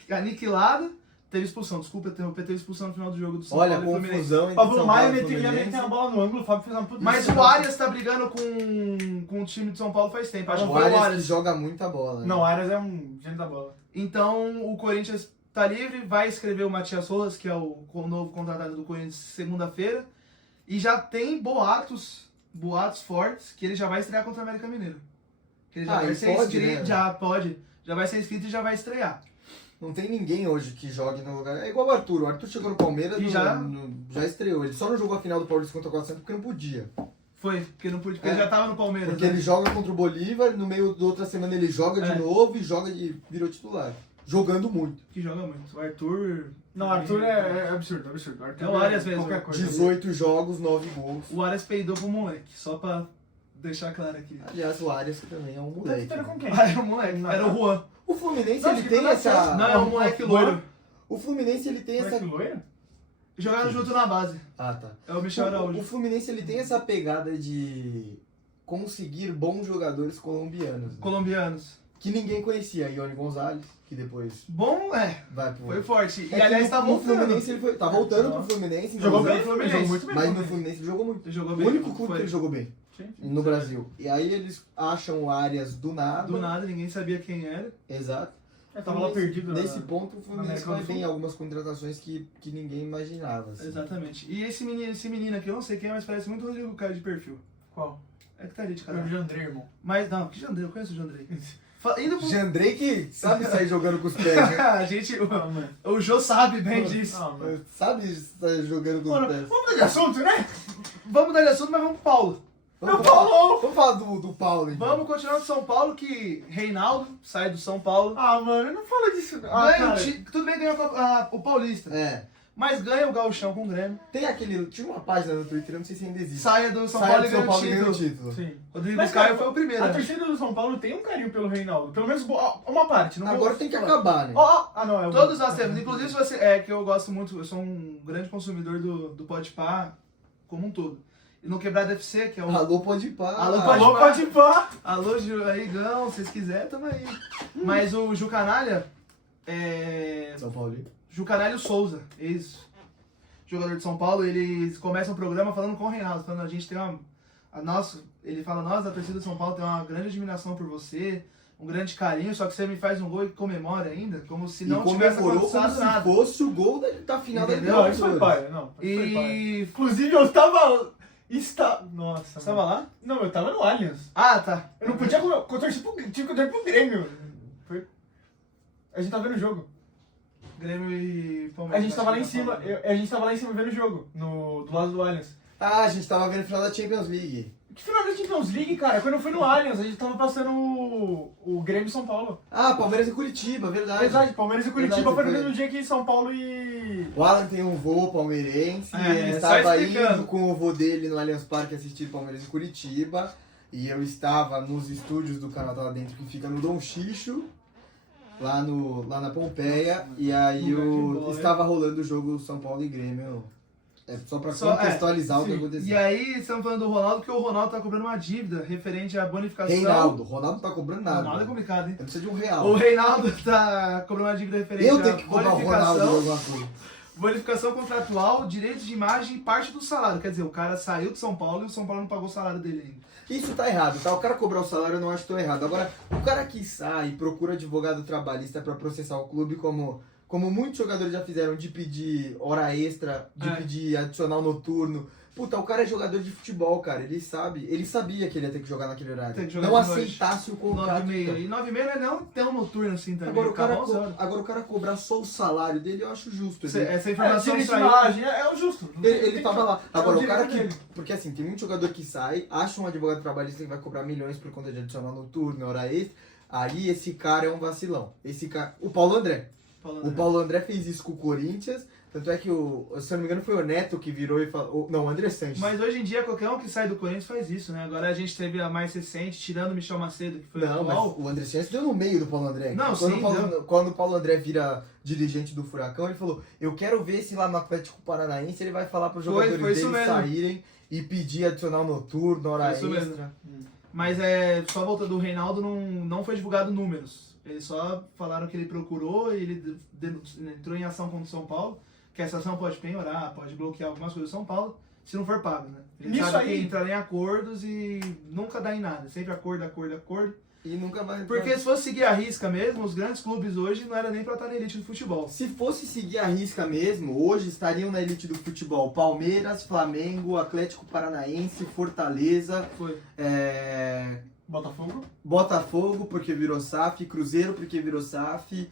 aniquilada. Teve expulsão, desculpa interromper, teve expulsão no final do jogo do São Olha, Paulo e Fluminense. confusão entre Pablo São Maia Paulo e ia Fluminense. meter a bola no ângulo, o Fábio fez uma puta. Mas o Arias tá brigando com o time de São Paulo faz tempo. Acho que O foi o Arias que Arias. joga muita bola. né? Não, o Arias é um gênio da bola. Então o Corinthians tá livre, vai escrever o Matias Rojas, que é o novo contratado do Corinthians, segunda-feira. E já tem boatos fortes que ele já vai estrear contra o América Mineiro. Que ele já vai e ser pode, inscrito, né? já pode. Já vai ser inscrito e já vai estrear. Não tem ninguém hoje que jogue no lugar. É igual o Arthur. O Arthur chegou no Palmeiras E e já? já estreou. Ele só não jogou a final do Paulista contra o 400 porque não podia. Foi, porque não pude, porque É. ele já tava no Palmeiras. Porque né? ele joga contra o Bolívar, no meio da outra semana ele joga de É. novo e joga e virou titular. Jogando muito. Que joga muito. O Arthur. Não, o Arthur é absurdo. O Arthur É o Arias mesmo. Qualquer coisa. 18 jogos, 9 gols. O Arias peidou pro moleque, só pra deixar claro aqui. Aliás, o Arias também é um Tá moleque. disputando com quem? Ah, era o moleque, era o Juan. O Fluminense Não, ele acho que tem não dá essa. certo. Não, é o moleque loiro. O Fluminense ele tem essa. Moleque loiro? Jogaram junto na base. Ah, tá. É o Michel O Araújo. Fluminense ele tem essa pegada de conseguir bons jogadores colombianos. Né? Colombianos. Que ninguém conhecia. Ione Gonzalez, que depois Bom, vai pro. foi forte. E É que aliás, no- tá no voltando. Fluminense ele tá voltando pro Fluminense. Jogou inclusive, bem, Fluminense. Jogou muito bem. Mas no Fluminense. Fluminense ele jogou muito. Jogou O bem. único clube Foi. que ele jogou bem Sim. no Brasil. E aí eles acham o Arias do nada. Do nada, ninguém sabia quem era. Exato. Eu tava lá perdido. Nesse ponto o Fluminense América vai do bem Sul. em algumas contratações que ninguém imaginava. Assim. Exatamente. E esse menino aqui, eu não sei quem é, mas parece muito o Rodrigo Caio de perfil. Qual? É que tá ali de É o cara. Jandrei, irmão. Mas não, que Jandrei, eu conheço o Jandrei. Indo pro... Jandrei que sabe sair jogando com os pés, né? A gente, Ah, mano. o Jô sabe bem disso. Ah, mano. Sabe sair jogando com os Mano, pés. vamos mudar de assunto, né? Vamos mudar de assunto, mas vamos pro Paulo. Meu Paulo! Vamos falar do Paulo, então. Vamos continuar no São Paulo, que Reinaldo sai do São Paulo. Ah, mano, não fala disso. Ah, Ganha cara. tudo bem, ganhou o Paulista. É. Mas ganha o Gauchão com o Grêmio. Tem aquele. Tinha uma página no Twitter, eu não sei se ainda existe. Saia do São Sai Paulo do e São ganha o Paulo e ganha o título. título. Sim. Rodrigo Mas, Caio cara, foi o primeiro. A né? torcida do São Paulo tem um carinho pelo Reinaldo. Pelo menos uma parte. Não Agora vou tem que falar. acabar, né? Ah, não, é o... Todos nós temos. Inclusive, se você. É que eu gosto muito, eu sou um grande consumidor do Podpah como um todo. E no Quebrada FC, que é o. Alô, pode ir para. Alô, Alô, pode ir pá. Alô, Ju, aí, Gão, se vocês quiserem, tamo aí. Mas o Ju Canalha. São Paulo. Ju Canalha Souza, ex-jogador de São Paulo, eles começam o programa falando com o Reinaldo, falando, a gente tem uma... ele fala, nós, a torcida de São Paulo, tem uma grande admiração por você, um grande carinho, só que você me faz um gol e comemora ainda, como se não tivesse comemorou como acontecido se nada. fosse o gol da final da Entendeu? Não, isso foi Libertadores. pai. Não, isso foi pai. E... Inclusive, eu tava... Nossa, Você tava lá? Não, eu tava no Allianz. Ah, tá. Eu não podia... Eu torci tive que torcer pro Grêmio. Foi... A gente tava vendo o jogo. Grêmio e A Palmeiras. gente tava lá em acho que cima. tá falando. A gente tava lá em cima vendo o jogo. Do lado do Allianz. Ah, a gente tava vendo o final da Champions League. Que final da Champions League, cara? Quando eu fui no Allianz, a gente tava passando o Grêmio e São Paulo. Ah, Palmeiras e Curitiba, verdade. Verdade, Palmeiras e Curitiba Verdade, foi no foi. mesmo dia que São Paulo e... O Alan tem um vô palmeirense, É, ele só estava explicando. indo com o vô dele no Allianz Parque assistir Palmeiras e Curitiba. E eu estava nos estúdios do canal Tá Lá Dentro, que fica no Dom Xixo, lá na Pompeia. E aí Lugar de bola, estava rolando o jogo São Paulo e Grêmio. É só pra Só- contextualizar o que sim. aconteceu. E aí, estamos falando do Ronaldo, que o Ronaldo tá cobrando uma dívida referente à bonificação. Reinaldo, Ronaldo não tá cobrando nada. Ronaldo é complicado, hein? Ele precisa de um real. O Reinaldo tá cobrando uma dívida referente Eu à tenho que cobrar o Ronaldo de bonificação, alguma coisa. bonificação contratual, direitos de imagem e parte do salário. Quer dizer, o cara saiu de São Paulo e o São Paulo não pagou o salário dele ainda. Isso tá errado, tá? O cara cobrar o salário eu não acho tão errado. Agora, o cara que sai e procura advogado trabalhista pra processar o clube como como muitos jogadores já fizeram, de pedir hora extra, de pedir adicional noturno. Puta, o cara é jogador de futebol, cara. Ele sabia que ele ia ter que jogar naquele horário. Tem que jogar não de noite. aceitasse o contrato. 9h30. E 9h30 não é tão noturno assim também. Agora acaba 11 horas. o cara cobrar só o salário dele, eu acho justo. Essa informação Direito de saiu. imagem, é o justo. Ele tava lá. Agora, o cara direito que... dele. Porque assim, tem muito jogador que sai, acha um advogado trabalhista que vai cobrar milhões por conta de adicional noturno, hora extra. Aí esse cara é um vacilão. Esse cara... O Paulo André. O Paulo André fez isso com o Corinthians. Tanto é que, se eu não me engano, foi o Neto que virou e falou... Não, o André Sanches. Mas hoje em dia, qualquer um que sai do Corinthians faz isso, né? Agora a gente teve a mais recente, tirando o Michel Macedo, que foi Não, o mas atual. o André Sanches deu no meio do Paulo André. Não, quando sim, quando o Paulo André vira dirigente do Furacão, ele falou, eu quero ver se lá no Atlético Paranaense ele vai falar para os jogadores foi isso dele mesmo. saírem e pedir adicional noturno, hora Foi isso extra. Mas só voltando do Reinaldo, não foi divulgado números. Eles só falaram que ele procurou e ele entrou em ação contra o São Paulo, que essa ação pode penhorar, pode bloquear algumas coisas do São Paulo, se não for pago, né? Ele Nisso sabe aí- que entrar em acordos e nunca dá em nada. Sempre acordo. E nunca vai... Porque se fosse seguir a risca mesmo, os grandes clubes hoje não era nem pra estar na elite do futebol. Se fosse seguir a risca mesmo, hoje estariam na elite do futebol Palmeiras, Flamengo, Atlético Paranaense, Fortaleza, Foi. Botafogo porque virou SAF, Cruzeiro porque virou SAF,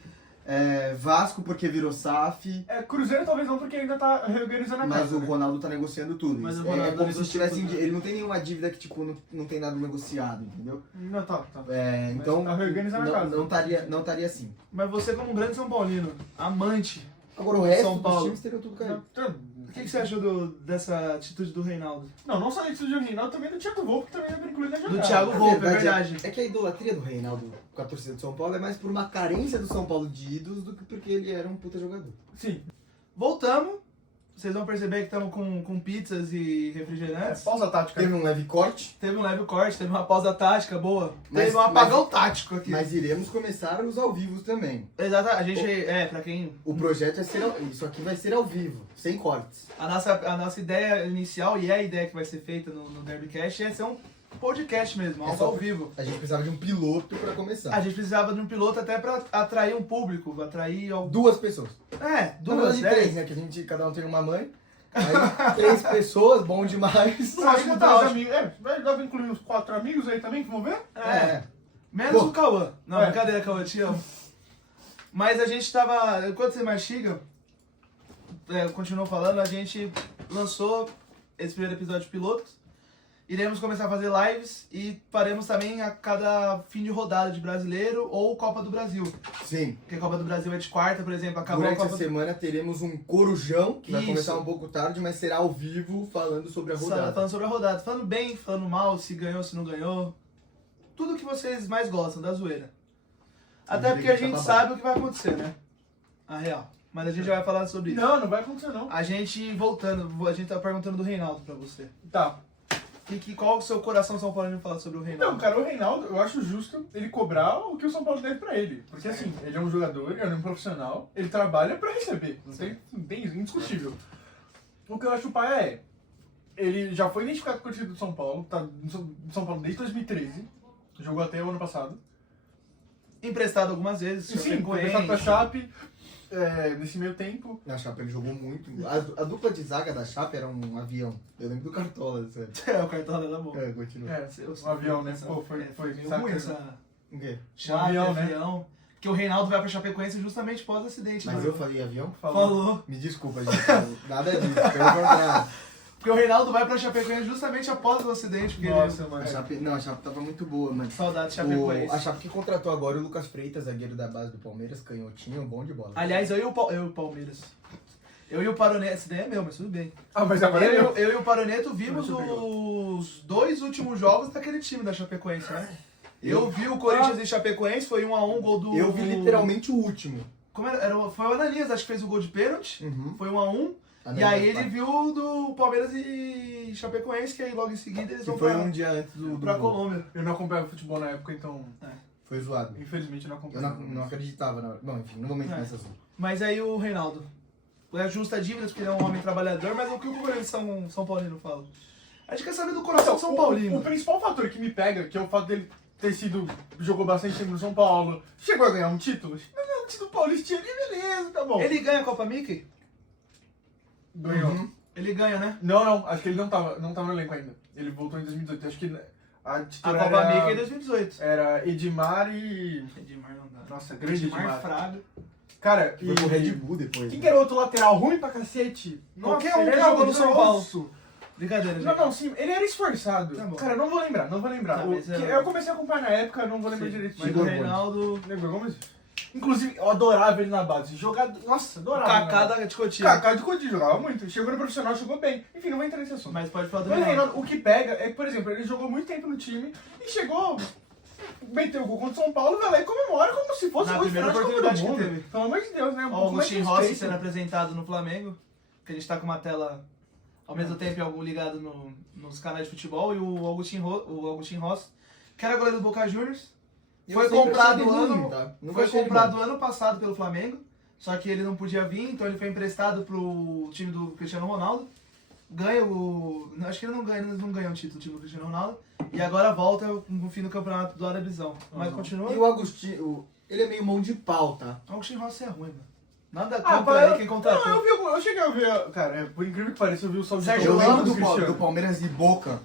Vasco porque virou SAF. Cruzeiro talvez não, porque ainda tá reorganizando a Mas casa. o Ronaldo tá negociando tudo. Mas Isso o Ronaldo é como se negocia tivesse. tudo, né? Ele não tem nenhuma dívida que tipo, não tem nada negociado, entendeu? Não, tá. Então. tá reorganizando a casa. Não estaria assim. Mas você como um grande São Paulino, amante, Agora o resto São dos Paulo. times teriam tudo caído. o que você achou dessa atitude do Reinaldo? Não só isso do Reinaldo, também do Thiago Volpe, que também é incluído na jogada. Do Thiago Volpe, é verdade. É que a idolatria do Reinaldo com a torcida do São Paulo é mais por uma carência do São Paulo de ídolos do que porque ele era um puta jogador. Sim. Voltamos. Vocês vão perceber que estamos com pizzas e refrigerantes. Pausa tática. Teve um leve corte, Teve um leve corte, teve uma pausa tática boa. Mas- Teve um apagão tático aqui. mas iremos começar os ao vivo também. Exato, a gente, pra quem... O projeto é ser. Isso aqui vai ser ao vivo, sem cortes. A nossa ideia inicial, e é a ideia que vai ser feita no Derbycast, é ser um podcast mesmo, algo ao vivo. A gente precisava de um piloto pra começar. A gente precisava de um piloto até pra atrair um público, atrair algum... 2 pessoas. Duas, Na verdade, 3, né? Que a gente, cada um tem uma mãe. Aí 3 pessoas, bom demais. Eu acho que Tá dois ótimo. amigos. Vai incluir uns 4 amigos aí também que vão ver? Menos Pô. o Cauã. Não, É. brincadeira, Cauã, te amo. Mas a gente tava... Enquanto você mastiga, continuou falando, a gente lançou esse primeiro episódio de pilotos. Iremos começar a fazer lives e faremos também a cada fim de rodada de brasileiro ou Copa do Brasil. Sim. Porque a Copa do Brasil é de quarta, por exemplo, acabou Durante a a Copa semana teremos um corujão, que vai Isso. começar um pouco tarde, mas será ao vivo falando sobre a rodada. Falando sobre a rodada. Falando bem, falando mal, se ganhou, se não ganhou. Tudo que vocês mais gostam da zoeira. Até porque a gente sabe o que vai acontecer, né? A real. Mas a gente já vai falar sobre isso. Não vai acontecer não. A gente, voltando, a gente tá perguntando do Reinaldo pra você. Tá. Qual o seu coração São Paulino fala sobre o Reinaldo? Não, cara, o Reinaldo, eu acho justo ele cobrar o que o São Paulo deve pra ele. Porque assim, ele é um jogador, ele é um profissional, ele trabalha pra receber. Não tem indiscutível. O que eu acho pai é, ele já foi identificado com o time do São Paulo, tá no São Paulo desde 2013, jogou até o ano passado. Emprestado algumas vezes, Sim, foi emprestado pra Chape, nesse meio tempo. Na Chape ele jogou muito. A dupla de zaga da Chape era um avião. Eu lembro do Cartola, sério. É, o cartão da boa. Continua. Um avião, né? Pô, foi meio saca- ruim essa O quê? Chape, avião, né? avião. Porque o Reinaldo vai pra Chapecoense justamente pós-acidente. Mas né? eu falei avião? Falou. Me desculpa, gente. Nada disso, pelo contrário. Porque o Reinaldo vai pra Chapecoense justamente após o acidente. Porque Nossa, ele... mano. A Chape tava muito boa, mano. Saudade de Chapecoense. A Chape que contratou agora o Lucas Freitas, zagueiro da base do Palmeiras, canhotinho, bom de bola. Aliás, eu e o Palmeiras. Eu e o Paroneto, esse daí é meu, mas tudo bem. Ah, mas agora Eu e o Paroneto vimos Mas eu os 2 últimos jogos daquele time da Chapecoense, né? Eu vi o Corinthians e Chapecoense, foi 1-1, gol do... Eu vi literalmente o último. Como foi o Ananias, acho que fez o gol de pênalti. Uhum. Foi 1-1. E aí ele viu o do Palmeiras e Chapecoense, que aí logo em seguida eles Que vão foi pra, um dia antes do pra gol. Colômbia. Eu não acompanhava futebol na época, então Foi zoado. infelizmente eu não Eu acompanhava. não acreditava na hora. Bom, enfim, não vou entrar nesse assunto. Mas aí o Reinaldo. É justa dívida, porque ele é um homem trabalhador, mas o que o governo de São Paulino fala? A gente quer saber do coração Então, São Paulino. O principal fator que me pega, que é o fato dele ter sido. Jogou bastante tempo no São Paulo, chegou a ganhar um título. antes do Paulistinha ali, beleza, tá bom. Ele ganha a Copa Mickey? Ganhou. Uhum. Ele ganha, né? Não, acho que ele não tava no elenco ainda. Ele voltou em 2018. Acho que a A titular Copa era, Mickey é 2018. era Edmar e... Edmar não dá. Nossa, grande Edmar. Fraga. Cara, Foi pro Red Bull depois. Quem né? que era o outro lateral ruim pra cacete? Qualquer Nossa, um ele que era jogou no São Paulo. grosso. Brincadeira, gente. Não, sim, ele era esforçado. Tá bom. Cara, não vou lembrar. Tá, mas Eu comecei a acompanhar na época, não vou lembrar Sim, direito. mas Igor o Gomes. Reinaldo... Igor Gomes? Inclusive, eu adorava ele na base. Jogado. Nossa, adorava. Kaká né? da Cotia. Kaká de Coutinho, jogava muito. Chegou no profissional, jogou bem. Enfim, não vou entrar nesse assunto. Mas pode falar do Mas Reinaldo. Reinaldo, o que pega é que, por exemplo, ele jogou muito tempo no time e chegou, meteu o gol contra o São Paulo, vai lá e comemora como se fosse Na o primeira final de Copa oportunidade do que Mundo. teve. Pelo amor de Deus, né? Ó, o Com mais Agustin Rossi respeito. sendo apresentado no Flamengo, que a gente tá com uma tela ao mesmo tempo algo ligado nos canais de futebol, e o Agustin Rossi, que era goleiro do Boca Juniors, foi Eu sempre comprado achei ele ano, ruim, tá? Nunca foi achei ele comprado bom. ano passado pelo Flamengo, só que ele não podia vir, então ele foi emprestado pro time do Cristiano Ronaldo. Ganha o. Acho que ele não ganha o título do time do Cristiano Ronaldo. E agora volta no fim do campeonato do Arabizão. Mas continua. E o Agostinho, ele é meio mão de pau, tá? O Agustin Rossi é ruim, mano. Nada Ah, contra para- ele quem contratou. Não, eu cheguei a ver, cara, por incrível que pareça, eu vi o saldo de Sérgio gols Eu lembro do do Cristiano. Palmeiras e Boca.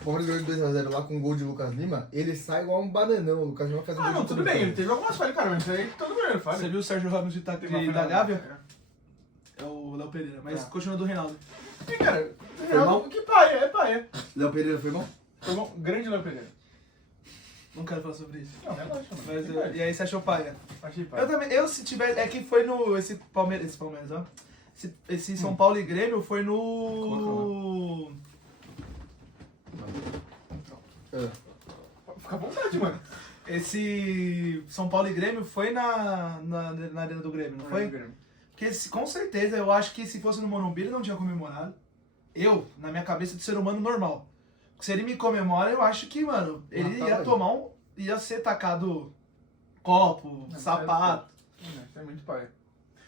O Palmeiras ganhou de 2x0 lá com um gol de Lucas Lima. Ele sai igual um bananão. O Lucas Lima faz um Ah, gol não, de tudo tudo. bem, ele teve algumas falhas, cara, mas isso aí todo mundo falha. Você viu o Sérgio Ramos de Teve uma Itaquí da falha. Gávea? É o Léo Pereira, mas Tá. continua do Reinaldo. E, cara, mal? que paia, é paia. Léo Pereira foi bom? Foi bom, grande Léo Pereira. Não quero falar sobre isso. Não, relaxa, mano. Mas, Que paia. e aí você achou paia? Achei paia. Eu também, se tiver, é que foi no, esse Palmeiras, ó. Esse São Paulo e Grêmio foi no... Fica à vontade, mano. Esse São Paulo e Grêmio foi na Arena do Grêmio, não foi? Porque com certeza, eu acho que se fosse no Morumbi ele não tinha comemorado. Eu, na minha cabeça de ser humano normal. Se ele me comemora, eu acho que, mano, ele Matava ia ele. tomar um... Ia ser tacado copo, Não, sapato, Isso é muito paia.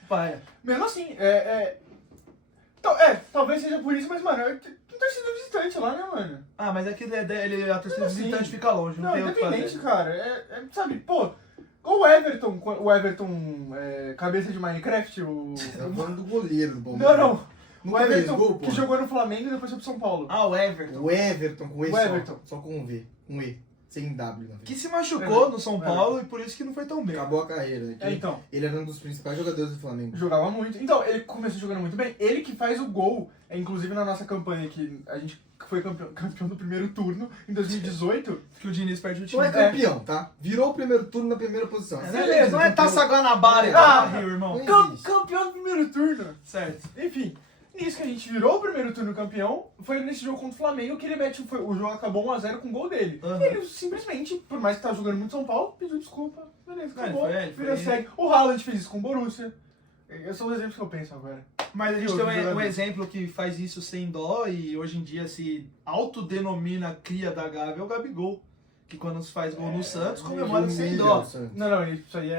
paia. Mesmo assim, talvez seja por isso, mas, mano, tem torcida visitante lá, né, mano? Ah, mas aqui a torcida Mas assim, visitante fica longe, não, Não, tem o que fazer. independente, cara. Sabe, pô, o Everton, cabeça de Minecraft, o... Você tá falando do goleiro do Palmeiras. Não, o Nunca fez Everton, gol, que pô. jogou no Flamengo e depois foi pro São Paulo. Ah, o Everton. O Everton com E O só. Everton. Só com um V. Com E. Sem W na Que frente. se machucou no São Paulo e por isso que não foi tão bem. Acabou a carreira. Né? Então, Ele era um dos principais jogadores do Flamengo. jogava muito. Então, ele começou jogando muito bem. Ele que faz o gol, inclusive na nossa campanha, que a gente foi campeão do primeiro turno em 2018. Que o Diniz perde o Não time. é campeão, tá? Virou o primeiro turno na primeira posição. Beleza, não é Taça Guanabara, Ah, Rio, irmão. não existe. Campeão do primeiro turno. Certo. Enfim, nisso que a gente virou o primeiro turno campeão, foi nesse jogo contra o Flamengo que ele mete. O jogo acabou 1x0 com o gol dele. Uhum. E ele simplesmente, por mais que tava jogando muito São Paulo, pediu desculpa. Beleza, Não, acabou. ele foi- Vida segue. O Haaland fez isso com o Borussia. Esses são os exemplos que eu penso agora. Mas a gente Eu tem vi um jogador. exemplo que faz isso sem dó e hoje em dia se autodenomina cria da Gávea, é o Gabigol. Que quando se faz gol no Santos, comemora sem Humilha dó. o Santos. Não, isso aí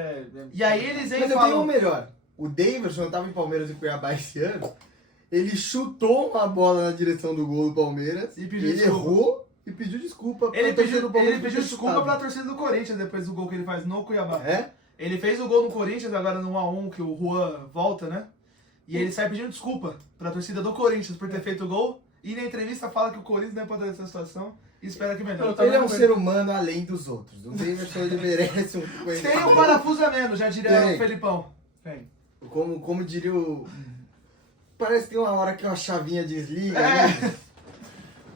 E aí eles vêm Mas e eu tenho um falam... melhor. O Davidson, eu tava em Palmeiras e Cuiabá esse ano, ele chutou uma bola na direção do gol do Palmeiras, E pediu ele desculpa. errou e pediu desculpa pra Ele torcida pediu, do Palmeiras ele por pediu ter desculpa chutado. pra torcida do Corinthians depois do gol que ele faz no Cuiabá. É? Ele fez o gol no Corinthians, agora no 1x1, que o Juan volta, né? E ele sai pedindo desculpa pra torcida do Corinthians por ter feito o gol. E na entrevista fala que o Corinthians não é pra essa situação e espera que melhore. Tá Ele é um vendo? ser humano além dos outros. O Davidson, ele merece um reconhecimento. Tem um parafuso a menos, já diria Tem. o Felipão. Tem. Como diria o... Parece que tem uma hora que uma chavinha desliga. É. né?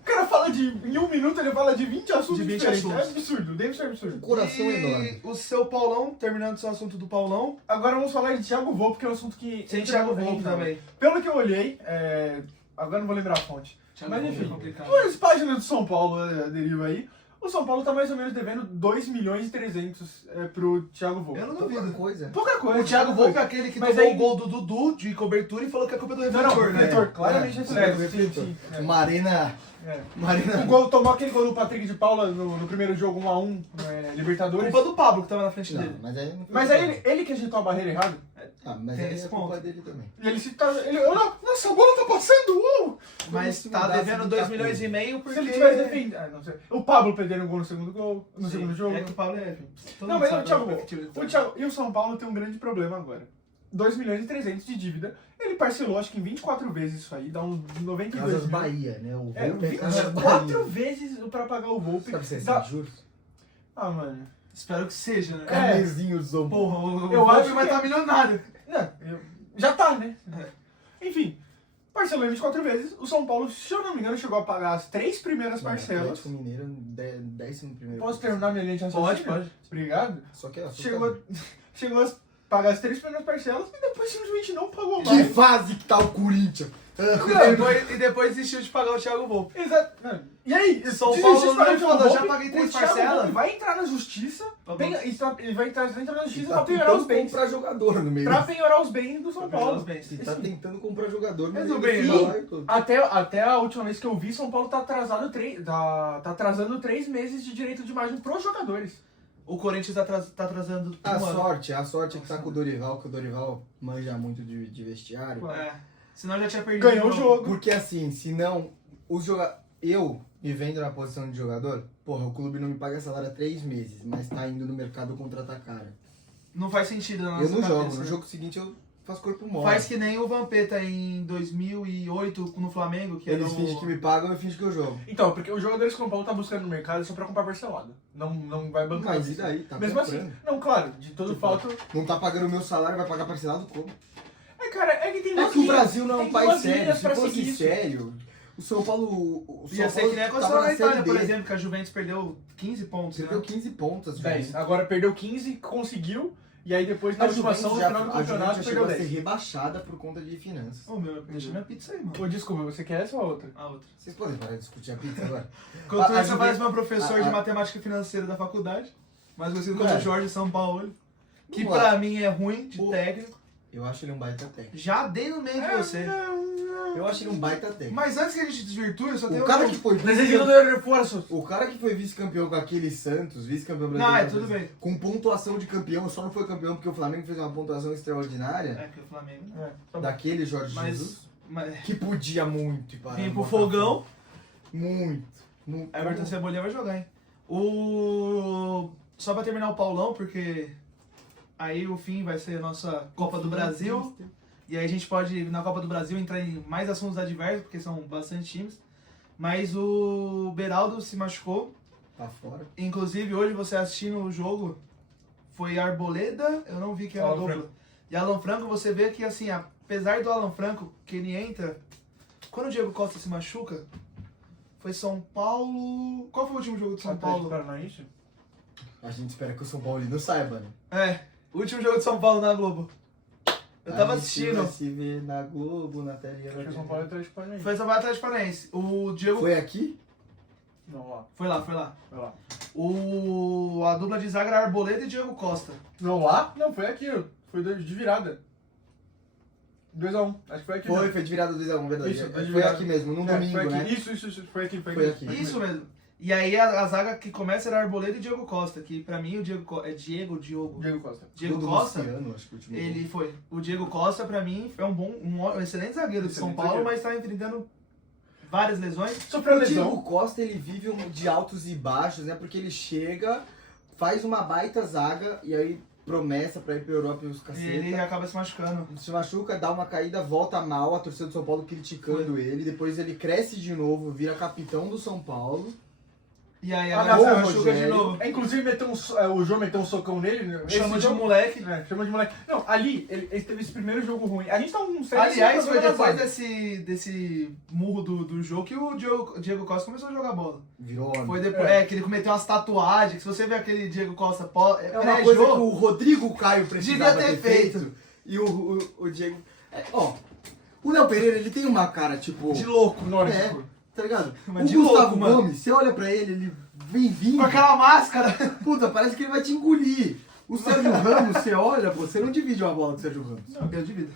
O cara fala em um minuto, ele fala de 20 assuntos De 20 diferentes. assuntos. É absurdo, o Davidson é absurdo. Coração E enorme. o seu Paulão, terminando o seu assunto do Paulão, Agora vamos falar de Thiago Volpe, que é um assunto que... tem Thiago Volpe Então, também. Pelo que eu olhei, agora não vou lembrar a fonte. Thiago Mas Volpe enfim, é complicado. por as páginas do São Paulo, a deriva aí, o São Paulo tá mais ou menos devendo 2 milhões e 300 pro Thiago Volpe. Eu não Pouca duvido. coisa. Pouca coisa. O Thiago pouca Volpe é coisa. aquele que Mas tomou aí- o gol do Dudu de cobertura e falou que é culpa do Não, refletor, né? refletor, É, claramente é, refletor. certo, Sim, refletor. sim, é. Marina... É. Marina... O gol, tomou aquele gol do Patrick de Paula no primeiro jogo 1x1, Libertadores. Culpa do Pablo que tava na frente Não, dele. mas aí... não foi Mas culpa aí ele que agitou a barreira errado. Ah, mas Tem aí esse é culpa ponto. dele também. E ele se tá. Nossa, a bola tá passando! Mas se tá mudasse devendo muita 2 milhões coisa. e meio porque... Se ele tivesse defendido. Ah, não sei. O Pablo perdendo o gol no segundo gol. No Sim, segundo jogo. É que o Pablo é... todo Não, mundo mas sabe o Thiago, a perspectiva do o Thiago. E o São Paulo tem um grande problema agora. 2 milhões e 300 de dívida. Ele parcelou, acho que em 24 vezes isso aí, dá uns 92 Casas mil. Bahia, né? O É, Volpe é Casas 24 Bahia. vezes pra pagar o Volpe. Sabe se é Dá- sem juros? Ah, mano. Espero que seja, né? Canezinho do São Paulo. Porra, o Eu Volpe acho vai que- estar milionário. Já tá, né? Enfim, parcelou em 24 vezes. O São Paulo, se eu não me engano, chegou a pagar as 3 primeiras parcelas. Atlético Mineiro, 10º primeiro. Posso terminar minha linha de raciocínio? Pode. Obrigado. Só que é Chegou a pagar as 3 primeiras parcelas e depois simplesmente não pagou Que mais. fase que tá o Corinthians? E depois desistiu de pagar o Thiago Volpe. Exato. E aí, São se Paulo existe não pagar o falou, Thiago já Volpe, paguei 3 o Thiago parcelas. Volpe vai entrar na justiça, Tá bom. ele vai entrar na justiça Tá pra penhorar os tentando bens. comprar jogador no meio. Pra penhorar os bens do São Pra penhorar Paulo. os bens. Ele tá tentando comprar jogador no Mas meio tudo bem, desse não. salário. Até a última vez que eu vi, São Paulo tá atrasando 3 meses de direito de imagem pros jogadores. O Corinthians tá atrasando A um ano. sorte é que tá com o Dorival, que o Dorival manja muito de vestiário. É. Senão já tinha perdido. Ganhou o jogo. Porque assim, senão eu me vendo na posição de jogador, porra, o clube não me paga salário há 3 meses, mas tá indo no mercado contratar cara. Não faz sentido na nossa Eu não cabeça, jogo, no né? jogo seguinte eu faço corpo mole. Faz que nem o Vampeta em 2008 no Flamengo, que Eles era o... fingem que me pagam, eu fingo que eu jogo. Então, porque os jogadores que o São Paulo tá buscando no mercado é só pra comprar parcelado. Não vai bancar. Mas e daí? Tá Mesmo comprando. assim, não, claro, de todo Tipo, fato. Não tá pagando o meu salário, vai pagar parcelado como? Cara, é que tem É duas que o linhas- Brasil não é tem um país duas sério. linhas Se pra fosse seguir isso. sério, o São Paulo. O São Ia ser Paulo que nem a tava condição na da Itália, Série por B. exemplo, que a Juventus perdeu 15 pontos, Você né? deu 15 pontos, 10. Agora perdeu 15, conseguiu. E aí depois na A última Juventus ação, no já, final do a Juventus campeonato, já perdeu chegou a ser 10. rebaixada por conta de finanças. Ô, meu, deixa minha pizza aí, mano. Ô, desculpa, você quer essa ou a outra? A outra. Vocês podem parar de discutir a pizza agora? Enquanto A isso, Juventus- aparece meu professor de a- matemática financeira da faculdade, mais conhecido como É. Jorge São Paulo, que Vamos lá. pra mim é ruim de O- técnico. Eu acho ele um baita técnico. Já dei no meio de você. Eu acho ele um baita técnico. Mas antes que a gente desvirtue, eu só tenho O cara um- que foi Necessito vice-campeão. de reforço. O cara que foi vice-campeão com aquele Santos, vice-campeão Não, brasileiro. é tudo bem. Com pontuação de campeão, só não foi campeão porque o Flamengo fez uma pontuação extraordinária. É que o Flamengo. Daquele Jorge Jesus. Mas Que podia muito ir para vem o pro Botafogo. fogão. Muito. Muito. Everton Cebolinha vai jogar, hein? Só pra terminar o Paulão, porque aí o fim vai ser a nossa Copa do Brasil. E aí a gente pode, na Copa do Brasil, entrar em mais assuntos adversos, porque são bastante times. Mas o Beraldo se machucou. Tá fora. Inclusive, hoje você assistindo o jogo, foi Arboleda, eu não vi que era a Alan dupla. Franco. E Alan Franco, você vê que, assim, apesar do Alan Franco, que ele entra... Quando o Diego Costa se machuca, foi São Paulo... Qual foi o último jogo de São Paulo? Paranaense? A gente espera que o São Paulo não saiba, né? É, o último jogo de São Paulo na Globo. Eu tava A gente assistindo. vai se ver na Globo, na telinha. Acho que o São Paulo é Atlético Paranaense. Foi São Paulo Atlético Paranaense. O Diego... Foi aqui? Não, lá. Foi lá. Vai lá. A dupla de zaga era Arboleda e Diego Costa. Não, lá? Não, foi aqui, ó. Foi de virada. 2x1. Acho que foi aqui. Foi, mesmo. foi de virada 2x1, verdade. Isso, foi de Foi virada. aqui mesmo, num É, domingo, foi aqui. né? Isso. Foi aqui. Foi aqui. Isso mesmo. E aí a zaga que começa era Arboleda e Diego Costa, que pra mim o Diogo... Diego Costa. Diego Gol do Costa, Luciano, acho que o último gol. ele foi. O Diego Costa, pra mim, é um excelente zagueiro de São Excelente Paulo, zagueiro. mas tá enfrentando várias lesões. Sofreu O lesão. Diego Costa, ele vive de altos e baixos, né? Porque ele chega, faz uma baita zaga e aí promessa pra ir pra Europa e os E ele caceta. acaba se machucando. Se machuca, dá uma caída, volta mal, a torcida do São Paulo criticando ele. Depois ele cresce de novo, vira capitão do São Paulo. E aí Ah, agora não, se o machuca de Rogério. novo. É, inclusive, o João meteu um socão nele. Né? Chama Esse de jogo- moleque. É, chama de moleque. Não, ali, ele teve esse primeiro jogo ruim. A gente tá um Aliás, foi depois desse. desse murro do jogo que o Diego Costa começou a jogar bola. Virou homem. Foi depois, que ele cometeu umas tatuagens, que se você ver aquele Diego Costa É uma coisa que o Rodrigo Caio precisava Devia ter ter feito. E o Diego... Ó, o Léo Pereira, ele tem uma cara, tipo... de louco. Nórdico. Tá ligado? Mas O de Gustavo louco, mano. Gomes, você olha pra ele, ele vem vindo. Com aquela máscara. Puta, parece que ele vai te engolir. O Sérgio Ramos, você olha, você não divide uma bola com o Sérgio Ramos. Eu divido.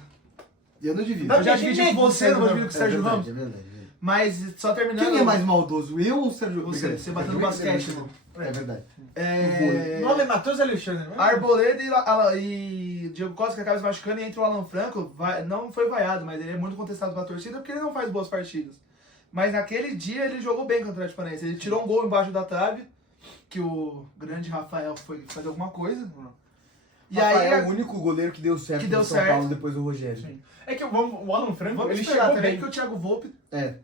Eu não divido. Não, Eu já tem dividi com você, não vou dividir com o É Sérgio verdade, Ramos. é verdade. Mas só terminando. Quem é mais maldoso, eu ou o Sérgio Ramos? Você batendo basquete, irmão. É verdade. É... Nome é Matheus Alexandre, né? Arboleda e Diego Costa que acaba se machucando e entra o Alan Franco, não foi vaiado, mas ele é muito contestado pela torcida porque ele não faz boas partidas. Mas naquele dia ele jogou bem contra o Atlético Paranaense. Ele tirou um gol embaixo da trave, que o grande Rafael foi fazer alguma coisa. E Rafael aí, é o único goleiro que deu certo que deu no São certo. Paulo depois do Rogério. Sim. É que o Alan Franco, vamos ele esperar chegou também bem. que o Thiago Volpe...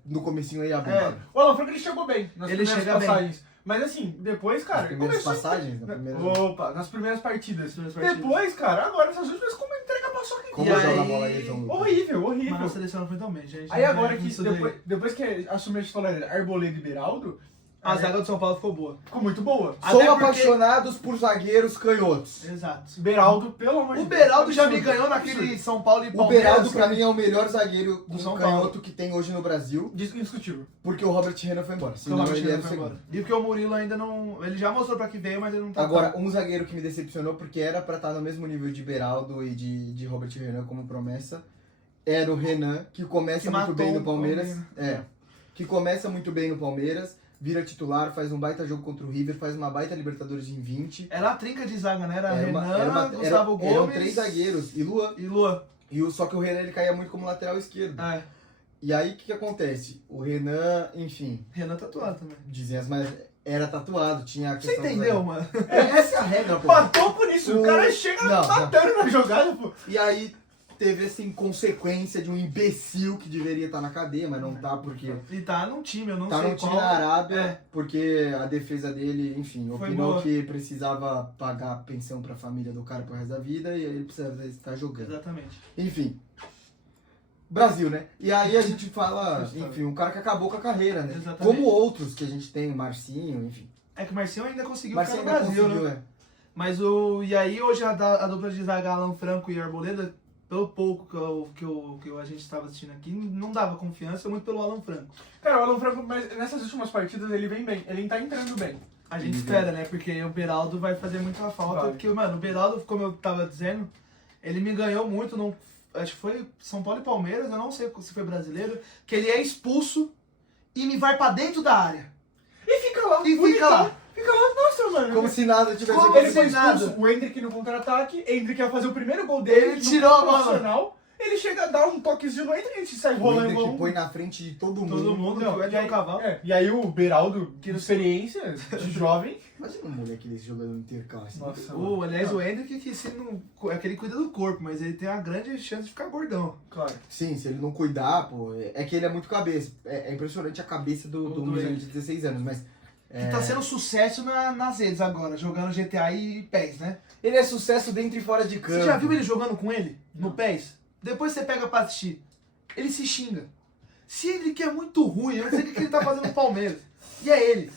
No comecinho aí abriu. O Alan Franco, ele chegou bem nas Ele primeiras chega bem. passagens. Mas assim, depois, cara... Nas primeiras começou a- passagens, na primeira... Opa, nas primeiras partidas. Nas primeiras Depois, cara, agora nessas últimas, como entrega paçoca em Como E joga a aí- bola aí, João Lucas? Horrível, Mas horrível. na seleção não foi tão bem, gente. Aí agora que, Isso daí. depois que assumiu a titularidade Arboleda e Beraldo, A zaga do São Paulo ficou boa. ficou muito boa. Até Sou porque- apaixonados por zagueiros canhotos. Exato. Beraldo, pelo amor de O Deus. Beraldo já me Absurdo, ganhou naquele absurdo. São Paulo e O Palmeiras. Beraldo, pra mim, é o melhor zagueiro Do São canhoto que tem hoje no Brasil, Indiscutível. porque o Robert Renan foi embora. Porque o Senão Robert ele Renan era o foi segundo. embora. E porque o Murilo ainda não... Ele já mostrou pra que veio, mas ele não tá... Agora, um zagueiro que me decepcionou, porque era pra estar no mesmo nível de Beraldo e de Robert Renan como promessa, era o Renan, que começa Que muito matou bem no o Palmeiras. Palmeiras. Que começa muito bem no Palmeiras, vira titular, faz um baita jogo contra o River, faz uma baita Libertadores em 20. Era a trinca de zaga, né? Era Era uma- Renan, era uma- Gustavo Gomes... Eram 3 zagueiros e Luan. E Luan. Só que o Renan ele caía muito como lateral esquerdo. É. E aí o que acontece? O Renan, enfim, Renan tatuado também. dizem as mais. Era tatuado, tinha a Você questão do entendeu, zagueiro. mano? Essa é a regra, pô. Matou por isso, o O- cara chega Não, matando na jogada, pô. E aí teve essa inconsequência de um imbecil que deveria estar na cadeia, mas não tá porque E tá num time, eu não tá sei no time qual. na Arábia, É. porque a defesa dele, enfim, Foi opinou boa. que precisava pagar pensão pra família do cara pro resto da vida e aí ele precisava estar jogando. Exatamente. Enfim. Brasil, né? E aí a gente fala, História. enfim, um cara que acabou com a carreira, né? Exatamente. Como outros que a gente tem, o Marcinho, enfim. É que o Marcinho ainda conseguiu Marcinho ficar no ainda Brasil, conseguiu, né? Mas o... E aí hoje a dupla de zaga Alan Franco e Arboleda, pelo pouco que a gente estava assistindo aqui, não dava confiança, muito pelo Alan Franco. Cara, o Alan Franco, mas nessas últimas partidas ele vem bem. Ele tá entrando bem. A gente Ele espera, né? Porque o Beraldo vai fazer muita falta. Vai. Porque, mano, o Beraldo, como eu tava dizendo, ele me ganhou muito. Não, acho que foi São Paulo e Palmeiras, eu não sei se foi brasileiro. Que ele é expulso e me vai pra dentro da área. E fica lá. E fica lá. Fica lá, nossa, mano. Como se nada tivesse Como Ele se foi nada. expulso, o Hendrick no contra-ataque, Hendrick ia fazer o primeiro gol dele. Ele no tirou a bola. profissional, ele chega a dar um toquezinho no Hendrick e se sai O rolando. Hendrick põe na frente de todo mundo. Todo mundo, Não, que vai e dar aí- um cavalo. E aí o Beraldo, que experiência de jovem. Imagina um moleque desse jogando no interclasse. Nossa, Aliás, o Hendrick, que se não, é que ele cuida do corpo, mas ele tem a grande chance de ficar gordão. Claro. Sim, se ele não cuidar, pô, é que ele é muito cabeça. É impressionante a cabeça do Do menino de 16 anos, mas Que tá sendo sucesso nas redes agora, jogando GTA e PES, né? ele é sucesso dentro e fora de campo. Você já viu ele jogando com ele no Não. PES? Depois você pega pra assistir. Ele se xinga. Se ele que é muito ruim, eu não sei o que ele tá fazendo no Palmeiras. E é ele.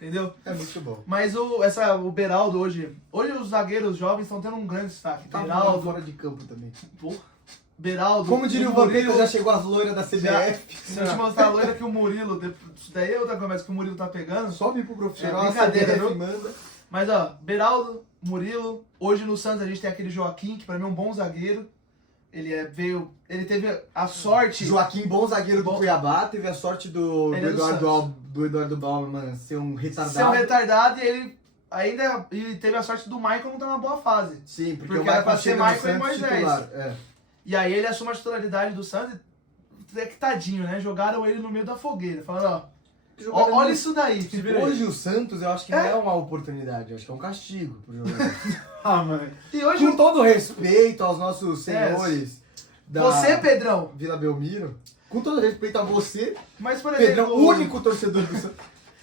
Entendeu? É muito bom. Mas o Beraldo hoje. Hoje os zagueiros jovens estão tendo um grande destaque. Tá Beraldo. fora de campo também. Porra. Beraldo. Como diria o Vampiro, já chegou as loiras da CBF. Se eu te mostrar a loira que o Murilo. Isso daí é outra conversa que o Murilo tá pegando. Sobe pro profissional, É a brincadeira, CBF viu? manda. Mas ó, Beraldo, Murilo. Hoje no Santos a gente tem aquele Joaquim, que pra mim é um bom zagueiro. Ele teve a sorte. Joaquim, bom zagueiro do Bom. Cuiabá, teve a sorte do Ele é do Eduardo Bauman ser um retardado. Ser um retardado e ele ainda e teve a sorte do Michael não estar numa boa fase. Sim, porque Porque o era pra Michael ser chega no Michael e Santos Moisés. titular. É. E aí ele assume a titularidade do Santos. É que tadinho, né? Jogaram ele no meio da fogueira. Falando, ó, olha isso daí. Hoje o Santos, eu acho que não é uma oportunidade, eu acho que é um castigo pro jogador. Ah, mano. E hoje Com todo respeito aos nossos senhores da você, Pedrão. Vila Belmiro, com todo respeito a você, Mas por exemplo, Pedrão, o único torcedor do Santos,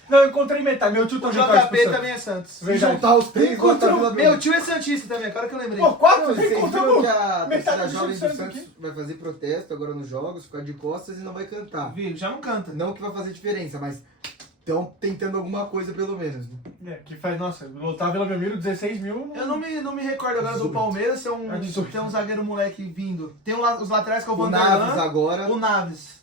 Não, eu encontrei metade. Meu tio o também torce pro JP Santos. também é Santos. se Verdade. juntar os três, bota a Encontrou Vila Belmiro. Meu tio é Santista também, agora que eu lembrei. Pô, quatro, Vocês viram encontramos que a metade torcida do jovem do Santos Santos aqui. vai fazer protesto agora nos jogos, ficar de costas e não vai cantar. Viu? Já não canta. Não que vai fazer diferença, mas estão tentando alguma coisa pelo menos. Né? É, que faz, nossa, lotar Vila Belmiro, 16 mil. Eu não me recordo agora do 18. Palmeiras, É tem um zagueiro moleque vindo. Tem os laterais que é o O Naves Vanderlan, agora o Naves.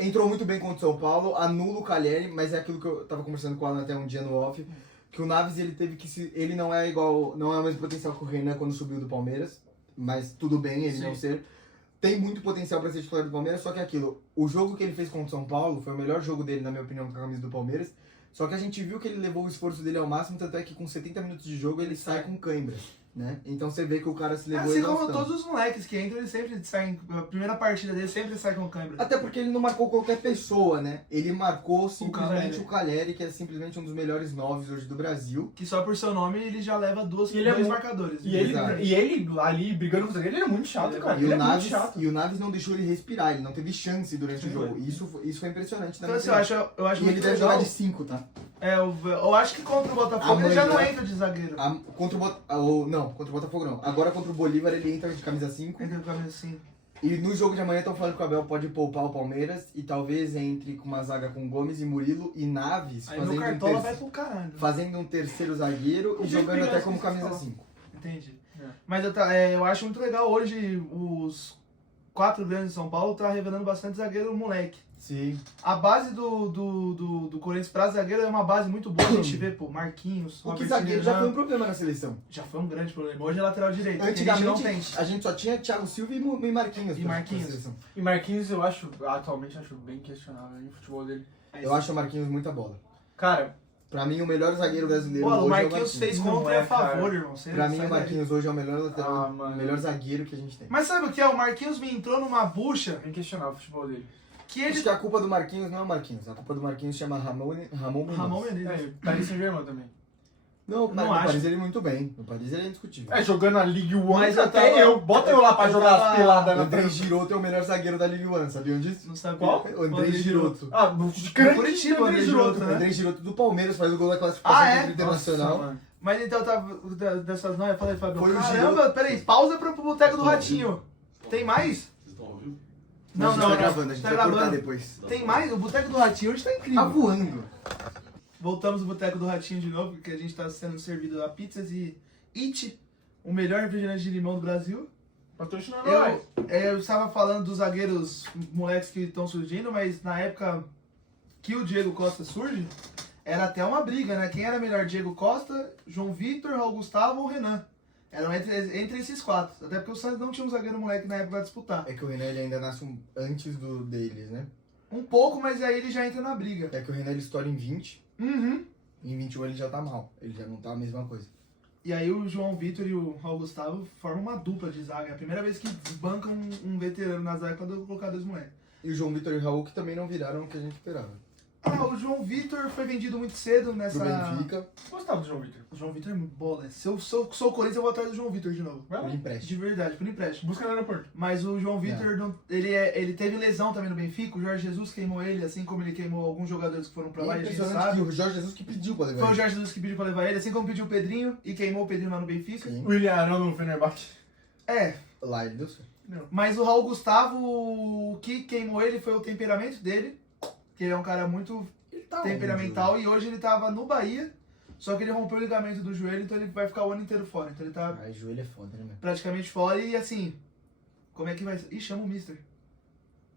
entrou muito bem contra o São Paulo, anula o Calheri, mas é aquilo que eu tava conversando com o Alan até um dia no off, que o Naves ele teve que se. Ele não é igual. Não é o mesmo potencial que o Renan quando subiu do Palmeiras, mas tudo bem ele Sim. não ser. Tem muito potencial pra ser titular do Palmeiras, só que aquilo, o jogo que ele fez contra o São Paulo foi o melhor jogo dele, na minha opinião, com a camisa do Palmeiras. Só que a gente viu que ele levou o esforço dele ao máximo, tanto é que com 70 minutos de jogo ele sai com cãibra. né? Então você vê que o cara se levou Assim como exaustão. todos os moleques que entram, eles sempre saem. A primeira partida dele sempre sai com câimbra. Até porque ele não marcou qualquer pessoa, né? Ele marcou simplesmente Caleri. o Caleri, que é simplesmente um dos melhores 9 hoje do Brasil. Que só por seu nome ele já leva dois Ele é muito- marcadores. E ele, Exato. e ele ali brigando com o zagueiro, ele é muito chato, cara. E Ele o, é muito Naves, chato. e o Naves não deixou ele respirar, ele não teve chance durante o Sim, jogo. Isso foi impressionante Então, também. assim, eu acho E muito ele deve legal. jogar de 5, tá? Eu acho que contra o Botafogo ele já não Amanhã- entra de zagueiro. Contra o Botafogo não. Agora contra o Bolívar ele entra de camisa 5. Entra com a camisa assim. E no jogo de amanhã estão falando que o Abel pode poupar o Palmeiras e talvez entre com uma zaga com Gomes e Murilo e Naves Aí meu Cartola vai pro caralho. fazendo um terceiro zagueiro e Eu vi jogando que até pegar como esse camisa Cartola. 5. Entendi. É. Mas eu acho muito legal hoje os 4 grandes de São Paulo tá revelando bastante zagueiro moleque. Sim. A base do Corinthians pra zagueiro é uma base muito boa. A gente vê, pô, Marquinhos, O que Robertinho, zagueiro já Renan. foi um problema na seleção. Já foi um grande problema. Hoje é lateral direito. que a gente não Antigamente tem. a gente só tinha Thiago Silva e Marquinhos. E pra Marquinhos. seleção. E Marquinhos eu atualmente acho bem questionável hein, o futebol dele. Eu acho o Marquinhos muita bola. Cara, Pra mim o melhor zagueiro brasileiro Pô, hoje o é o Marquinhos Marquinhos. fez Não contra é, a favor, cara. irmão. Você Pra mim sai o daí. Marquinhos hoje é o melhor lateral, mano. o melhor zagueiro que a gente tem. Mas sabe o que é? O Marquinhos me entrou numa bucha bem questionável o futebol dele. que Acho ele... que a culpa do Marquinhos não é o Marquinhos, a culpa do Marquinhos chama Ramon Menezes. Ramon Menezes. É, e Paris Saint-Germain também. Não, Não no acho. Paris ele é muito bem. No Paris ele é indiscutível. É, jogando a League One, Mas eu até tava- eu. Bota eu lá pra eu jogar tava- as peladas O na André frente. Giroto é o melhor zagueiro da Ligue 1, sabiam disso? Não sabia. Qual? O André Giroto. Ah, Curitiba, Curitiba, André Giroto, O né? André Giroto do Palmeiras faz o gol da classificação Ah, é? contra o Internacional. Nossa, mano. Mas então eu tava dessas noias, falei, Fabio, Foi o caramba, Giroto. peraí, pausa pro Boteco do Ratinho. Tem mais? Vocês estão ao vivo? Não, a gente tá gravando, a gente tá vai cortar gravando. depois. Tem mais? O Boteco do Ratinho hoje tá Tá incrível. voando. Voltamos ao Boteco do Ratinho de novo, porque a gente tá sendo servido a pizzas e It, o melhor refrigerante de limão do Brasil. Patrocinando nós. Eu estava falando dos zagueiros moleques que estão surgindo, mas na época que o Diego Costa surge, era até uma briga, né? Quem era melhor? Diego Costa, João Vitor, Raul Gustavo ou Renan? Eram entre esses 4. Até porque o Santos não tinha um zagueiro moleque na época pra disputar. É que o Renan ele ainda nasce antes deles, né? Um pouco, mas aí ele já entra na briga. É que o Renan ele estoura em 20, Uhum. em 21 ele já tá mal. Ele já não tá a mesma coisa. E aí o João Vitor e o Raul Gustavo formam uma dupla de zaga. É a primeira vez que desbancam um veterano na zaga quando eu colocar 2 moleques. E o João Vitor e o Raul que também não viraram o que a gente esperava. Ah, o João Vitor foi vendido muito cedo Pro nessa... Benfica, Gostava do João Vitor. O João Vitor é bola. Se eu sou o Corinthians, eu vou atrás do João Vitor de novo. Vai por lá. empréstimo. De verdade, por empréstimo. Busca no aeroporto. Mas o João Vitor, ele teve lesão também no Benfica. O Jorge Jesus queimou ele, assim como ele queimou alguns jogadores que foram pra lá. É E a gente impressionante que sabe. o Jorge Jesus que pediu pra levar Foi o ele. Jorge Jesus que pediu pra levar ele, assim como pediu o Pedrinho e queimou o Pedrinho lá no Benfica. Sim. William Arão no Fenerbahçe. É, Lá ele deu certo. mas o Raul Gustavo, o que queimou ele foi o temperamento dele. Que ele é um cara muito Ele tá temperamental e hoje ele tava no Bahia. Só que ele rompeu o ligamento do joelho, então ele vai ficar o ano inteiro fora. Então ele tá Ai, joelho é foda, né, meu? praticamente fora e assim, como é que vai ser? Ih, chama o Mister.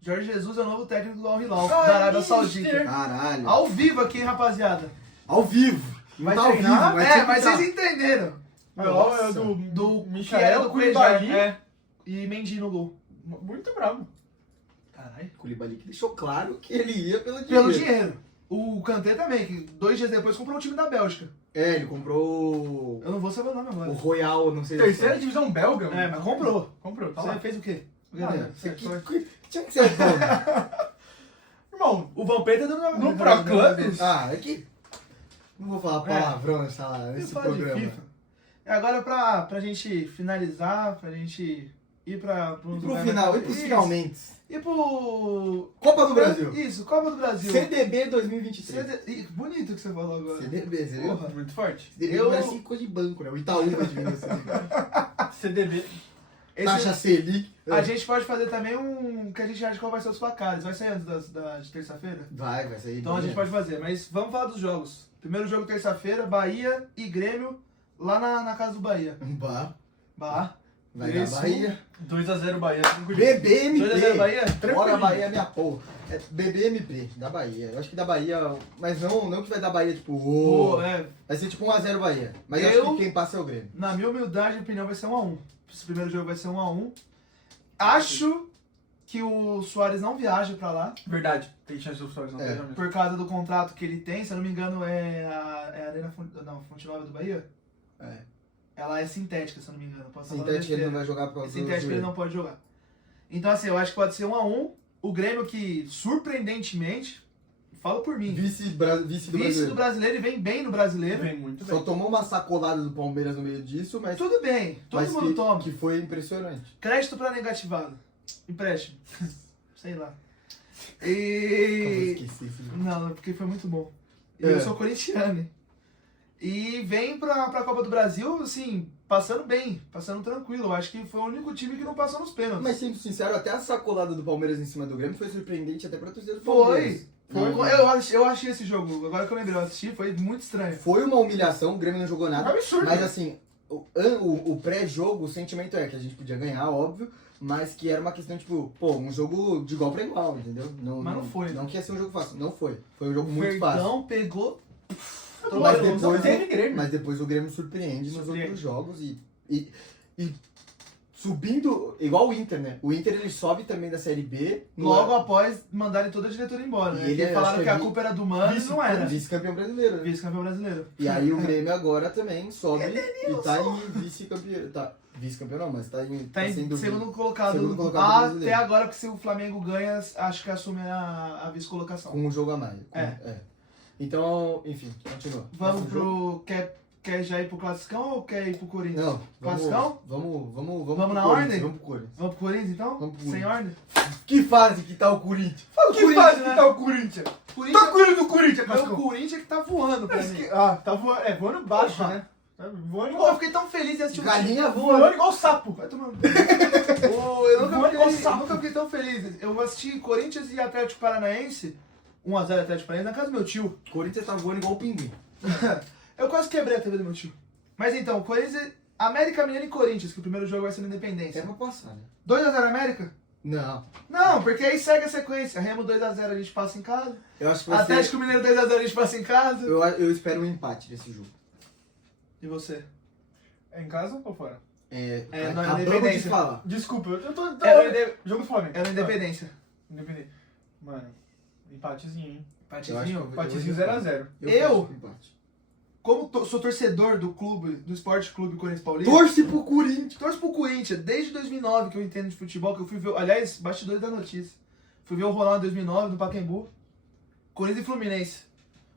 Jorge Jesus é o novo técnico do Al Hilal, da Arábia Mister! Saudita. Caralho. Ao vivo aqui, hein, rapaziada. Ao vivo. Não Vai tá ao treinar? vivo, vai É, sempre mas tá. vocês entenderam. É Nossa. do Do que era Michael do Koulibaly. Cuejar, é. E Mendy no gol. Muito bravo. Caralho. Koulibaly que deixou claro que ele ia pelo dinheiro. Pelo dinheiro. O Kanté também, que 2 dias depois comprou um time da Bélgica. É, ele comprou Eu não vou saber o nome o agora. Royal, não sei Terceira divisão belga, mano. É, mas comprou. Comprou, tá Você lá. fez o quê? Nada. Tinha que ser bom. Irmão, O Vampeta dando No Pro Clubs? Ah, é que... Não vou falar palavrão nesse Fala de programa. FIFA. E agora pra gente finalizar, pra gente ir pra... E pro final, e pros finalmente. E pro... Copa do Brasil. Isso, Copa do Brasil. CDB 2023. Ih, bonito que você falou agora. CDB, você viu? Porra. muito forte. CDB Eu- parece coisa de banco, né? O Itaú vai diminuir esse CDB. Taxa Selic. A gente pode fazer também um... que a gente acha qual vai ser os placares. Vai sair antes de terça-feira? Vai sair. Então a gente pode fazer, mas vamos falar dos jogos. Primeiro jogo terça-feira, Bahia e Grêmio, lá na casa do Bahia. Bah, Bah. vai dar Isso. Bahia. 2x0 Bahia. BBMP. 2x0 Bahia? Bora Tranquilinho. Bahia, minha porra. É BBMP, da Bahia. Eu acho que da Bahia, mas não que vai dar Bahia, tipo, vai ser tipo 1x0 Bahia. Mas eu acho que quem passa é o Grêmio. Na minha humildade opinião vai ser 1x1. Esse primeiro jogo vai ser 1x1. Acho que o Soares não viaja pra lá, Verdade. Tem chance do Flores não É. viajar mesmo. por causa do contrato que ele tem. Se eu não me engano, é a Arena Fonte Nova do Bahia? É. Ela é sintética, se eu não me engano. Posso estar falando Sintético ele não besteira. vai jogar por É causa do sintético ele joelho. não pode jogar. Então, assim, eu acho que pode ser 1-1. O Grêmio que, surpreendentemente, fala por mim, Vice do vice brasileiro. do brasileiro e vem bem no brasileiro. Vem muito Só bem. tomou uma sacolada do Palmeiras no meio disso, mas, Tudo bem, todo mas mundo toma. que foi impressionante. Crédito pra negativado. Empréstimo. Sei lá. Como eu E... esqueci esse jogo. Não, porque foi muito bom. E É. eu sou corintiano. Hein? E vem pra Copa do Brasil, assim, passando bem, passando tranquilo. Eu acho que foi o único time que não passou nos pênaltis. Mas sendo sincero, até a sacolada do Palmeiras em cima do Grêmio foi surpreendente até pra torcida do Foi. Palmeiras. Não, Eu achei esse jogo, agora que eu lembrei, eu assisti, foi muito estranho. Foi uma humilhação, o Grêmio não jogou nada. Absurdo. Mas assim, o pré-jogo, o sentimento é que a gente podia ganhar, óbvio, mas que era uma questão, tipo, pô, um jogo de igual pra igual, entendeu? Mas não foi. Não que ia ser um jogo fácil, não foi. Foi um jogo O muito fácil. Verdão pegou... Mas Não depois, teve Grêmio. mas depois o Grêmio surpreende nos Surpreende. outros jogos e subindo, igual o Inter, né? O Inter ele sobe também da Série B. Logo após mandarem toda a diretoria embora, né? E ele Porque falaram acho que a que culpa era do Mano e não era. vice-campeão brasileiro, né? Vice-campeão brasileiro. E aí o Grêmio agora também sobe e tá em vice-campeão. Tá, vice-campeão não, mas tá em. Tá em sendo segundo colocado, segundo colocado até brasileiro. agora, porque se o Flamengo ganha, acho que assume a vice-colocação. com um jogo a mais. É. Então, enfim, continua. Vamos Próximo jogo? pro... Quer já ir pro Classicão ou quer ir pro Corinthians? Não, Classicão? vamos Vamos pro na Corinthians, ordem? Vamos pro Corinthians. Vamos pro Corinthians, então? Vamos pro Sem Corinthians. ordem? Que fase que tá o Corinthians? Fala Que fase que tá o Corinthians? Tá cuidando do Corinthians, Meu Cascão. Corinthians que tá voando pra mim. Ah, tá voando, voando baixo, Porra. né? Tá voando Pô, eu igual, fiquei tão feliz de assistir o time. Galinha voando voando. igual sapo. Vai tomando. Pô, eu Voando igual nunca sapo. fiquei tão feliz. Eu assisti Corinthians e Atlético Paranaense, 1x0 Atlético Paranaense, na casa do meu tio. Corinthians tá voando igual o pinguim. Eu quase quebrei a TV do meu tio. Mas então, Corinthians, América Mineiro e Corinthians, que o primeiro jogo vai ser na É Independência. pra passar, né? 2x0 América? Não. Não, porque aí segue a sequência. Remo 2x0 a gente passa em casa. Eu acho que vai Atlético Mineiro 2x0 a gente passa em casa. ser... Eu espero um empate desse jogo. E você? É em casa ou fora? É, É, não, acabamos de Independência. falar. Desculpa, eu tô... Jogo do Flamengo. Era Independência. Independente. Mano, empatezinho, hein? Eu acho que Empatezinho. Empatezinho 0x0. Eu? acho que empate. Como sou torcedor do clube, do Esporte Clube Corinthians Paulista. Torce pro Corinthians. Torço pro Corinthians, desde 2009 que eu entendo de futebol, que eu fui ver, aliás, bastidores da notícia. Fui ver o Ronaldo em 2009 no Pacaembu. Corinthians e Fluminense.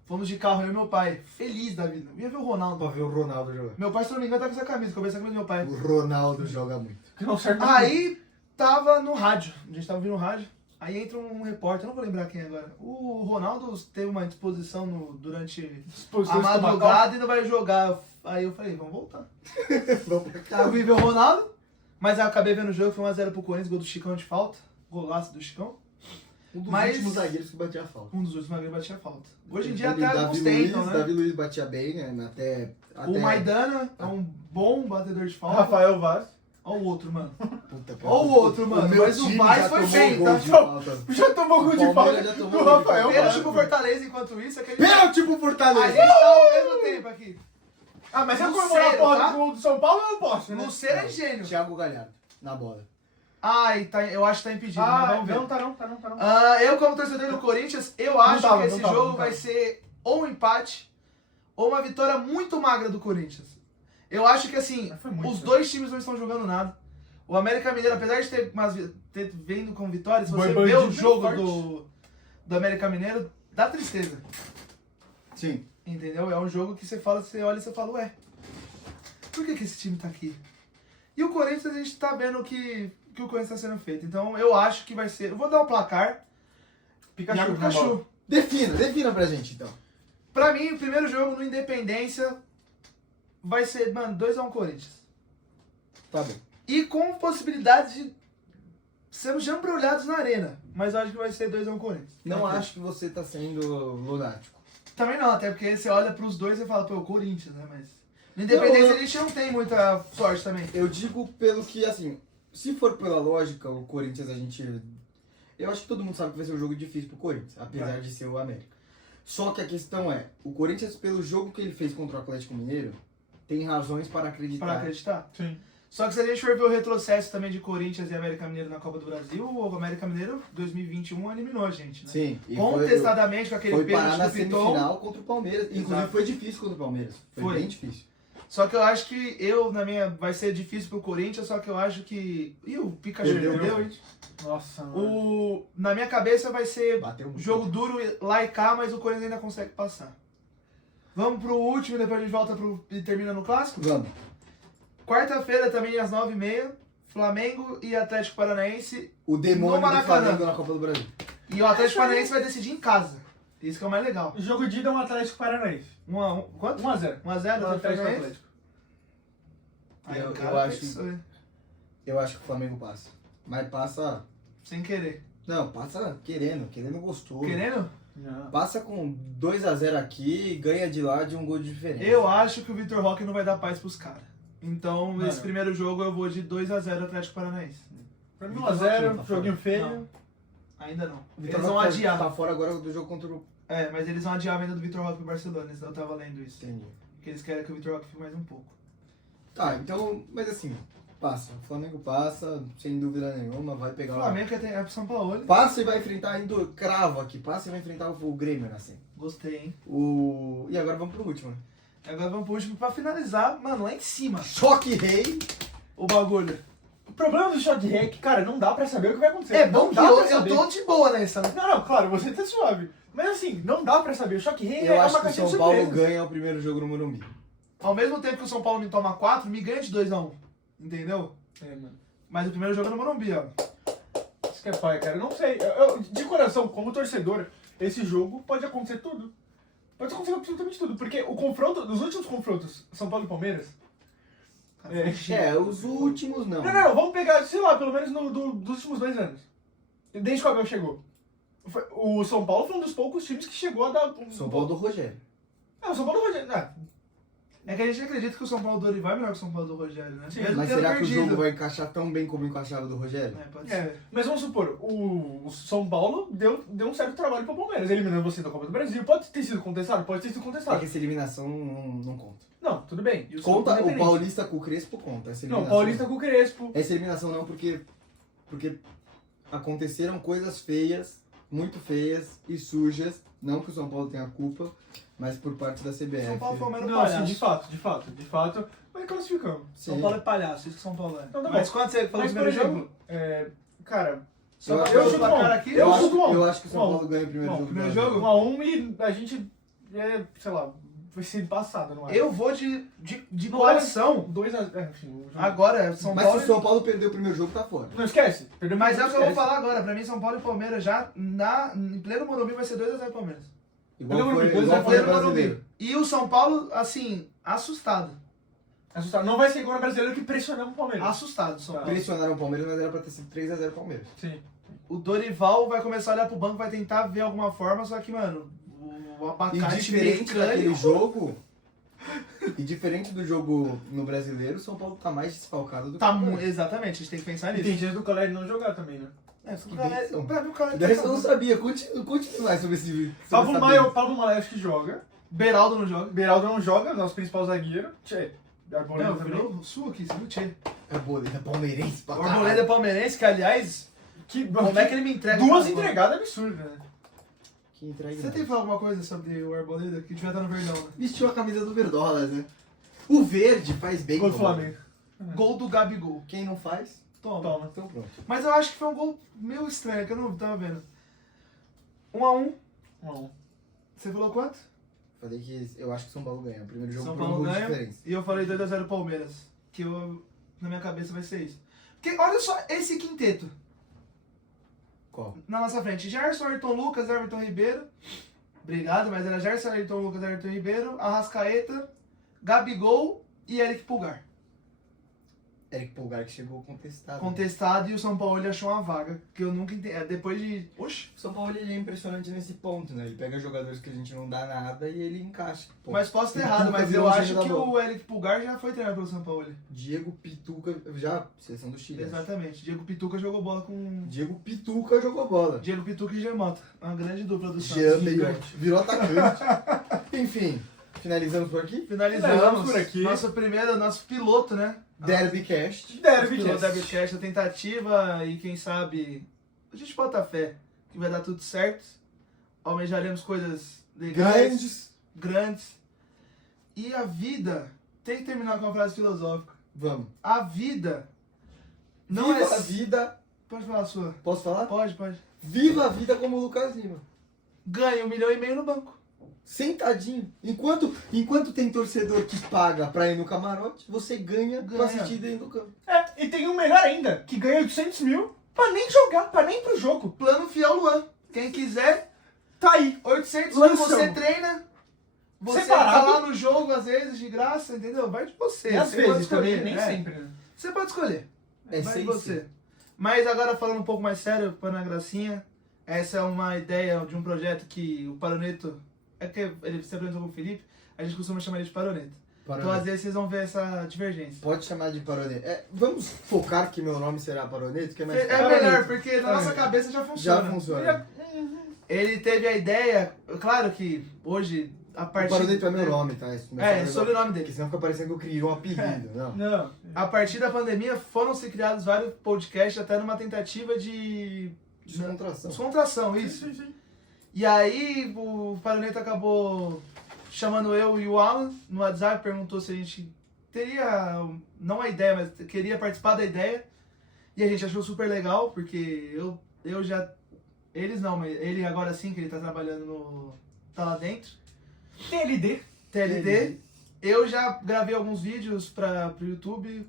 Fomos de carro, eu e meu pai. Feliz da vida. Eu ia ver o Ronaldo. Pra ver o Ronaldo jogar. Meu pai, se não me engano, tá com essa camisa, que eu vi essa camisa do meu pai. O Ronaldo joga muito. Que não serve Aí, tava no rádio. A gente tava ouvindo o rádio. Aí entra um repórter, eu não vou lembrar quem é agora. O Ronaldo teve uma disposição durante a madrugada e não vai jogar. Aí eu falei, vamos voltar. Vamos pra Tá, eu vi ver o Ronaldo, mas eu acabei vendo o jogo, foi 1x0 pro Corinthians, gol do Chicão de falta. Golaço do Chicão. Um dos Mas- últimos zagueiros que batia a falta. Um dos últimos magros batia a falta. Hoje em dia Ele, até alguns tentam, né? Davi Luiz batia bem, né? Até... O Maidana é um bom batedor de falta. Rafael Vaz. Olha o outro, mano. Puta, cara. Olha o outro, mano. meu Mas o time Vaz já foi tomou bem, gol tá? de falta. Já tomou gol de O falta Palmeiras já tomou do gol de Rafael falta. Pênalti Vaz. pro Fortaleza enquanto isso, aquele... Pênalti pro A Fortaleza! gente tá ao mesmo tempo aqui. Ah, mas eu Lucero, comemorar a porra tá? do gol do São Paulo, eu não posso, né? Lucero é gênio. Thiago Galhardo, na bola. Ai, tá, eu acho que tá impedido, mas Ah, vamos ver. não, tá não. Eu, como torcedor do Corinthians, eu acho tava, que não esse tava, jogo não vai tava. ser ou um empate ou uma vitória muito magra do Corinthians. Eu acho que, assim, Mas foi muito, os né? dois times não estão jogando nada. O América Mineiro, apesar de ter vindo com vitórias, se você Boi vê o bandido jogo bem do América Mineiro, dá tristeza. Sim. Entendeu? É um jogo que você fala, você olha e você fala, ué, por que esse time tá aqui? E o Corinthians, a gente tá vendo que o Corinthians tá sendo feito. Então, eu acho que vai ser... Eu vou dar um placar. Pikachu, Iago na bola. Pikachu. Defina pra gente, então. Pra mim, o primeiro jogo no Independência vai ser, mano, 2x1 Corinthians. Tá bom. E com possibilidade de sermos jambrolhados na arena. Mas eu acho que vai ser 2x1 Corinthians. Não acho que você tá sendo lunático. Também não, até porque você olha pros dois e fala, pô, o Corinthians, né? Mas no Independência a gente não tem muita sorte também. Eu digo pelo que, assim, se for pela lógica, o Corinthians a gente... Eu acho que todo mundo sabe que vai ser um jogo difícil pro Corinthians, apesar de ser o América. Só que a questão é, o Corinthians, pelo jogo que ele fez contra o Atlético Mineiro, tem razões para acreditar. Para acreditar. Sim. Só que se a gente for ver o retrocesso também de Corinthians e América Mineiro na Copa do Brasil, o América Mineiro 2021 eliminou a gente, né? Sim. E Contestadamente com aquele foi parar pênalti na do Piton. semifinal contra o Palmeiras. Inclusive Exato. foi difícil contra o Palmeiras. Foi Foi. bem difícil. Só que eu acho que vai ser difícil pro Corinthians, só que eu acho que... Ih, o Pikachu perdeu, hein? Nossa, mano. Na minha cabeça vai ser Bateu muito. jogo duro lá e cá, mas o Corinthians ainda consegue passar. Vamos pro último e depois a gente volta e termina no Clássico? Vamos. Quarta-feira também às 9h30, Flamengo e Atlético Paranaense. O demônio No do Maracanã. Flamengo na Copa do Brasil. E o Atlético Paranaense vai decidir em casa. Isso que é o mais legal. O jogo de ida é um Atlético Paranaense. 1x1. Quanto? 1x0. 1x0 Atlético Atlético. Atlético. Aí Eu o cara acho- pensou, hein? Eu acho que o Flamengo passa. Mas passa... Sem querer. Não, passa querendo gostoso. Querendo? Não. Passa com 2x0 aqui e ganha de lá de um gol de diferença. Eu acho que o Vitor Roque não vai dar paz pros caras. Então, Mano. esse primeiro jogo eu vou de 2x0 Atlético Paranaense. Pra mim Vitor Roque não 1x0, tá joguinho fora. feio. Não. Ainda não. O Vitor Eles vão Roque adiar. tá fora agora do jogo contra o... É, mas eles vão adiar a venda do Vitor Roque pro Barcelona. Eu tava lendo isso. Entendi. Porque eles querem que o Vitor Roque fique mais um pouco. Tá, então... Mas assim, passa. O Flamengo passa, sem dúvida nenhuma, vai pegar O lá. Flamengo é pro São Paulo. Passa e vai enfrentar ainda... Cravo aqui. Passa e vai enfrentar o Grêmio, assim. Gostei, hein? E agora vamos pro último. né? Agora vamos pro último pra finalizar, mano, lá em cima. Choque Rei. O bagulho. O problema do shot é que, cara, não dá pra saber o que vai acontecer. É bom não que dá eu pra saber. tô de boa nessa. Né? Não, claro, você tá suave. Mas assim, não dá pra saber. O choque rei Eu é acho uma que o caixinha de São Paulo surpresas. ganha o primeiro jogo no Morumbi. Ao mesmo tempo que o São Paulo me toma 4, me ganha de 2x1. Entendeu? É, mano. Mas o primeiro jogo é no Morumbi, ó. Isso que é pai, cara. Eu não sei. De coração, como torcedor, esse jogo pode acontecer tudo. Pode acontecer absolutamente tudo. Porque o confronto, dos últimos confrontos, São Paulo e Palmeiras. Os últimos não. Não, vamos pegar, sei lá, pelo menos dos últimos 2 anos. Desde que o Abel chegou. O São Paulo foi um dos poucos times que chegou a dar. São Paulo do Rogério. Não, o São Paulo Rogério. É que a gente acredita que o São Paulo do Dorival é melhor que o São Paulo do Rogério, né? Sim, Mesmo Mas tendo será que o perdido. jogo vai encaixar tão bem como encaixava o do Rogério? É, pode É, ser. mas vamos supor, o São Paulo deu um certo trabalho pro Palmeiras, eliminando você da Copa do Brasil. Pode ter sido contestado? Pode ter sido É contestado. que essa eliminação não conta. Não, tudo bem. E o São Conta Paulo o independente. Paulista com o Crespo, conta. Essa Não, eliminação, Paulista com o Crespo. Essa eliminação não, porque aconteceram coisas feias, muito feias e sujas. Não que o São Paulo tenha culpa, mas por parte da CBF. São Paulo foi o mero Não, assim, palhaço. de fato. Mas classificamos. São Sim. Paulo é palhaço, isso que São Paulo é. Então tá Mas bom. quando você falou Mas, do por primeiro jogo? exemplo, cara, Só Eu pra acho- ver o eu chuto placar um. aqui? Eu acho, chuto um. eu acho que o São Bom, Paulo ganha o primeiro bom, jogo. primeiro do jogo? Brasil. 1x1 e a gente, sei lá, foi sendo passado, não é? Eu vou de Não, coração. 2x0. Enfim, o jogo. Agora, São Mas Paulo. se o São Paulo perder o primeiro jogo, tá fora. Não esquece. Perdeu Mas é o que eu vou esquece. falar agora. Pra mim, São Paulo e Palmeiras já em pleno Morumbi vai ser 2x0 Palmeiras. Igual Perdeu o foi, Morumbi, igual foi o Pleno Morumbi. brasileiro. E o São Paulo, assim, assustado. Assustado. Não vai ser igual no brasileiro que pressionamos o Palmeiras. Assustado, São Tá. Paulo. Pressionaram o Palmeiras, mas era pra ter sido 3x0 Palmeiras. Sim. O Dorival vai começar a olhar pro banco, vai tentar ver alguma forma, só que, mano, o E abacate diferente daquele mecânico... jogo. E diferente do jogo no brasileiro, o São Paulo tá mais desfalcado do que Tá o Palmeiras. exatamente, a gente tem que pensar E nisso. tem chance do Caleri não jogar também, né? É, Que pra mim, o cara Dessa eu não sabia. Conte mais sobre esse. Pablo Maia acho que joga. Beraldo não joga. Beraldo não joga, nosso principal zagueiro. Tchê. Arboleda Não, também. virou sul aqui, você viu, Tchê? Arboleda palmeirense pra O Arboleda é palmeirense, que aliás, como é que ele me entrega? Duas uma bola? entregadas absurdas, né? Que entrega. Você tem que falar alguma coisa sobre o Arboleda? Que devia estar no Verdão, né? Vestiu a camisa do Verdolas, né? O verde faz bem. Gol do Palmeiras. Flamengo. Gol do Gabigol. Quem não faz, Toma. Toma. então pronto. Mas eu acho que foi um gol meio estranho, que eu não tava vendo. 1x1. 1x1. Você falou quanto? Falei que eu acho que o São Paulo ganha. O primeiro jogo São por um Paulo gol de ganha. diferença. E eu falei 2x0 Palmeiras. Que na minha cabeça vai ser isso. Porque olha só esse quinteto Qual? na nossa frente. Gerson, Ayrton Lucas, Everton Ribeiro. Obrigado, mas era Gerson, Ayrton Lucas, Everton Ribeiro. Arrascaeta, Gabigol e Eric Pulgar. Eric Pulgar que chegou contestado. Contestado e o São Paulo ele achou uma vaga. Que eu nunca entendi. Depois de. Oxi! O São Paulo ele é impressionante nesse ponto, né? Ele pega jogadores que a gente não dá nada e ele encaixa. Pô, Mas posso ter Pituca errado, mas virou eu um acho gênio que da bola. o Eric Pulgar já foi treinado pelo São Paulo. Diego Pituca, já, seleção do Chile. acho. Exatamente. Diego Pituca jogou bola com. Diego Pituca jogou bola. Diego Pituca e Gemota. Uma grande dupla do Jean Santos. meio, virou atacante. Enfim, finalizamos por aqui. Finalizamos por aqui. Nosso piloto, né? Derbycast. Derby Piloto da Cast. Bitcast, a tentativa e quem sabe a gente bota fé que vai dar tudo certo. Almejaremos coisas legais, Grandes. grandes. E a vida tem que terminar com uma frase filosófica. Vamos. A vida não Viva é... a vida. Pode falar a sua. Posso falar? Pode. Viva a vida como o Lucas Lima. Ganha 1,5 milhão no banco. Sentadinho. Enquanto tem torcedor que paga pra ir no camarote, você ganha pra assistir dentro do campo. E tem um melhor ainda, que ganha 800 mil pra nem jogar, pra nem ir pro jogo. Plano Fiel Luan. Quem quiser, Tá aí. 800 mil, Lançam. você treina. Você Separado. tá lá no jogo, às vezes, de graça, entendeu? Vai de você. E às Você pode vezes também, escolher, nem é. sempre, né? Você pode escolher. É Vai de sim, você. Mas agora falando um pouco mais sério, para na gracinha, essa é uma ideia de um projeto que o Paroneto, é que ele se apresentou com o Felipe, a gente costuma chamar ele de Paroneto. Então às vezes vocês vão ver essa divergência. Pode chamar de Paroneto. Vamos focar que meu nome será Paroneto, que é mais É melhor, porque na nossa cabeça já funciona. Já funciona. Ele teve a ideia, claro que hoje, a O partir... Paroneto é meu nome, tá? Isso não É, legal. sobrenome Porque dele. senão fica parecendo que eu criei um apelido. Não. Não. A partir da pandemia foram se criados vários podcasts, até numa tentativa de... Descontração. Descontração, isso. Sim. E aí o Paroneto acabou chamando eu e o Alan no WhatsApp, perguntou se a gente teria, não a ideia, mas queria participar da ideia. E a gente achou super legal, porque eu já... Eles não, mas ele agora sim, que ele tá trabalhando no... tá lá dentro. TLD. Eu já gravei alguns vídeos pro YouTube,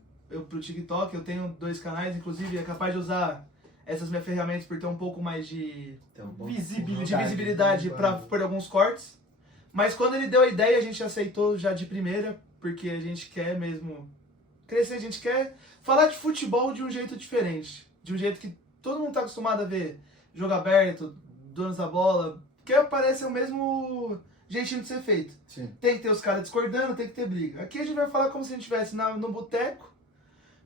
pro TikTok, eu tenho 2 canais, inclusive é capaz de usar essas minhas ferramentas por ter um pouco mais de Então, visibilidade para por alguns cortes. Mas quando ele deu a ideia, a gente aceitou já de primeira, porque a gente quer mesmo crescer, a gente quer falar de futebol de um jeito diferente, de um jeito que todo mundo tá acostumado a ver jogo aberto, donos da bola, que parece o mesmo jeitinho de ser feito. Sim. Tem que ter os caras discordando, tem que ter briga. Aqui a gente vai falar como se a gente estivesse no boteco,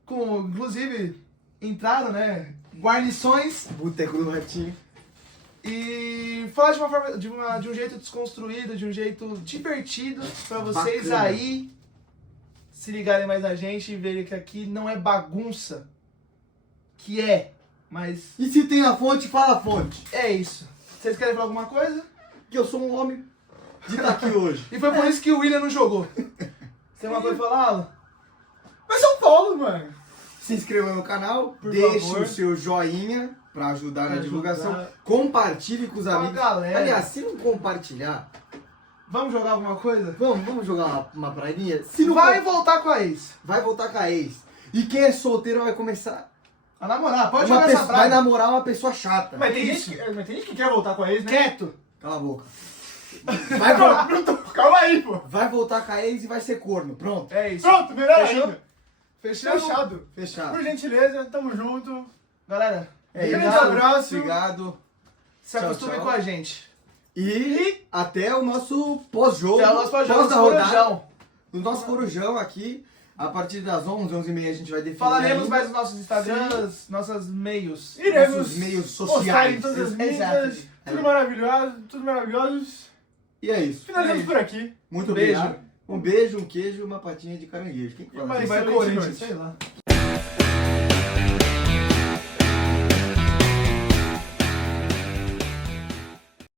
com, inclusive, entraram, né, guarnições, Boteco do Ratinho. e falar de uma forma, de um jeito desconstruído, de um jeito divertido, pra vocês Bacana. aí se ligarem mais na gente e verem que aqui não é bagunça, que é, mas E se tem a fonte, fala a fonte. é isso. Vocês querem falar alguma coisa? Que eu sou um homem de estar aqui hoje. E foi por isso que o William não jogou. Você tem uma coisa pra falar, Alan? Mas São Paulo, mano. Se inscreva no canal, Por deixe favor. o seu joinha pra ajudar na Pra divulgação. ajudar. Compartilhe com os Com a amigos. galera. Aliás, se não compartilhar, Vamos jogar alguma coisa? vamos jogar uma prainha? Se não Vai voltar com a ex. vai voltar com a ex. E quem é solteiro vai começar. A namorar, pode Uma jogar pessoa, essa vai praia. namorar uma pessoa chata. Mas tem, Isso. gente que quer voltar com a ex, né? Quieto. Cala a boca. Calma aí, pô. Vai voltar com a ex e vai ser corno. Pronto. É isso. Pronto, melhor Fechou? ainda. Fechado? Fechado. Fechado. Por gentileza, tamo junto. Galera, Grande isso. abraço. Obrigado. se Tchau, acostume tchau. com a gente. E até o nosso pós-jogo. Até o nosso pós pós-jogo, da rodada. Corujão. No nosso corujão aqui, a partir das 11, 11h30 a gente vai definir Falaremos ainda mais dos nossos Instagrams, nossos meios. Iremos nossos meios postar sociais. em todas as Exato. mídias. Tudo maravilhoso, tudo maravilhosos. E é isso. Finalizamos por aqui. Muito Beijo. obrigado. Um beijo, um queijo e uma patinha de caranguejo. Quem que fala Mas isso? Vai excelente Corinthians, noite. sei lá.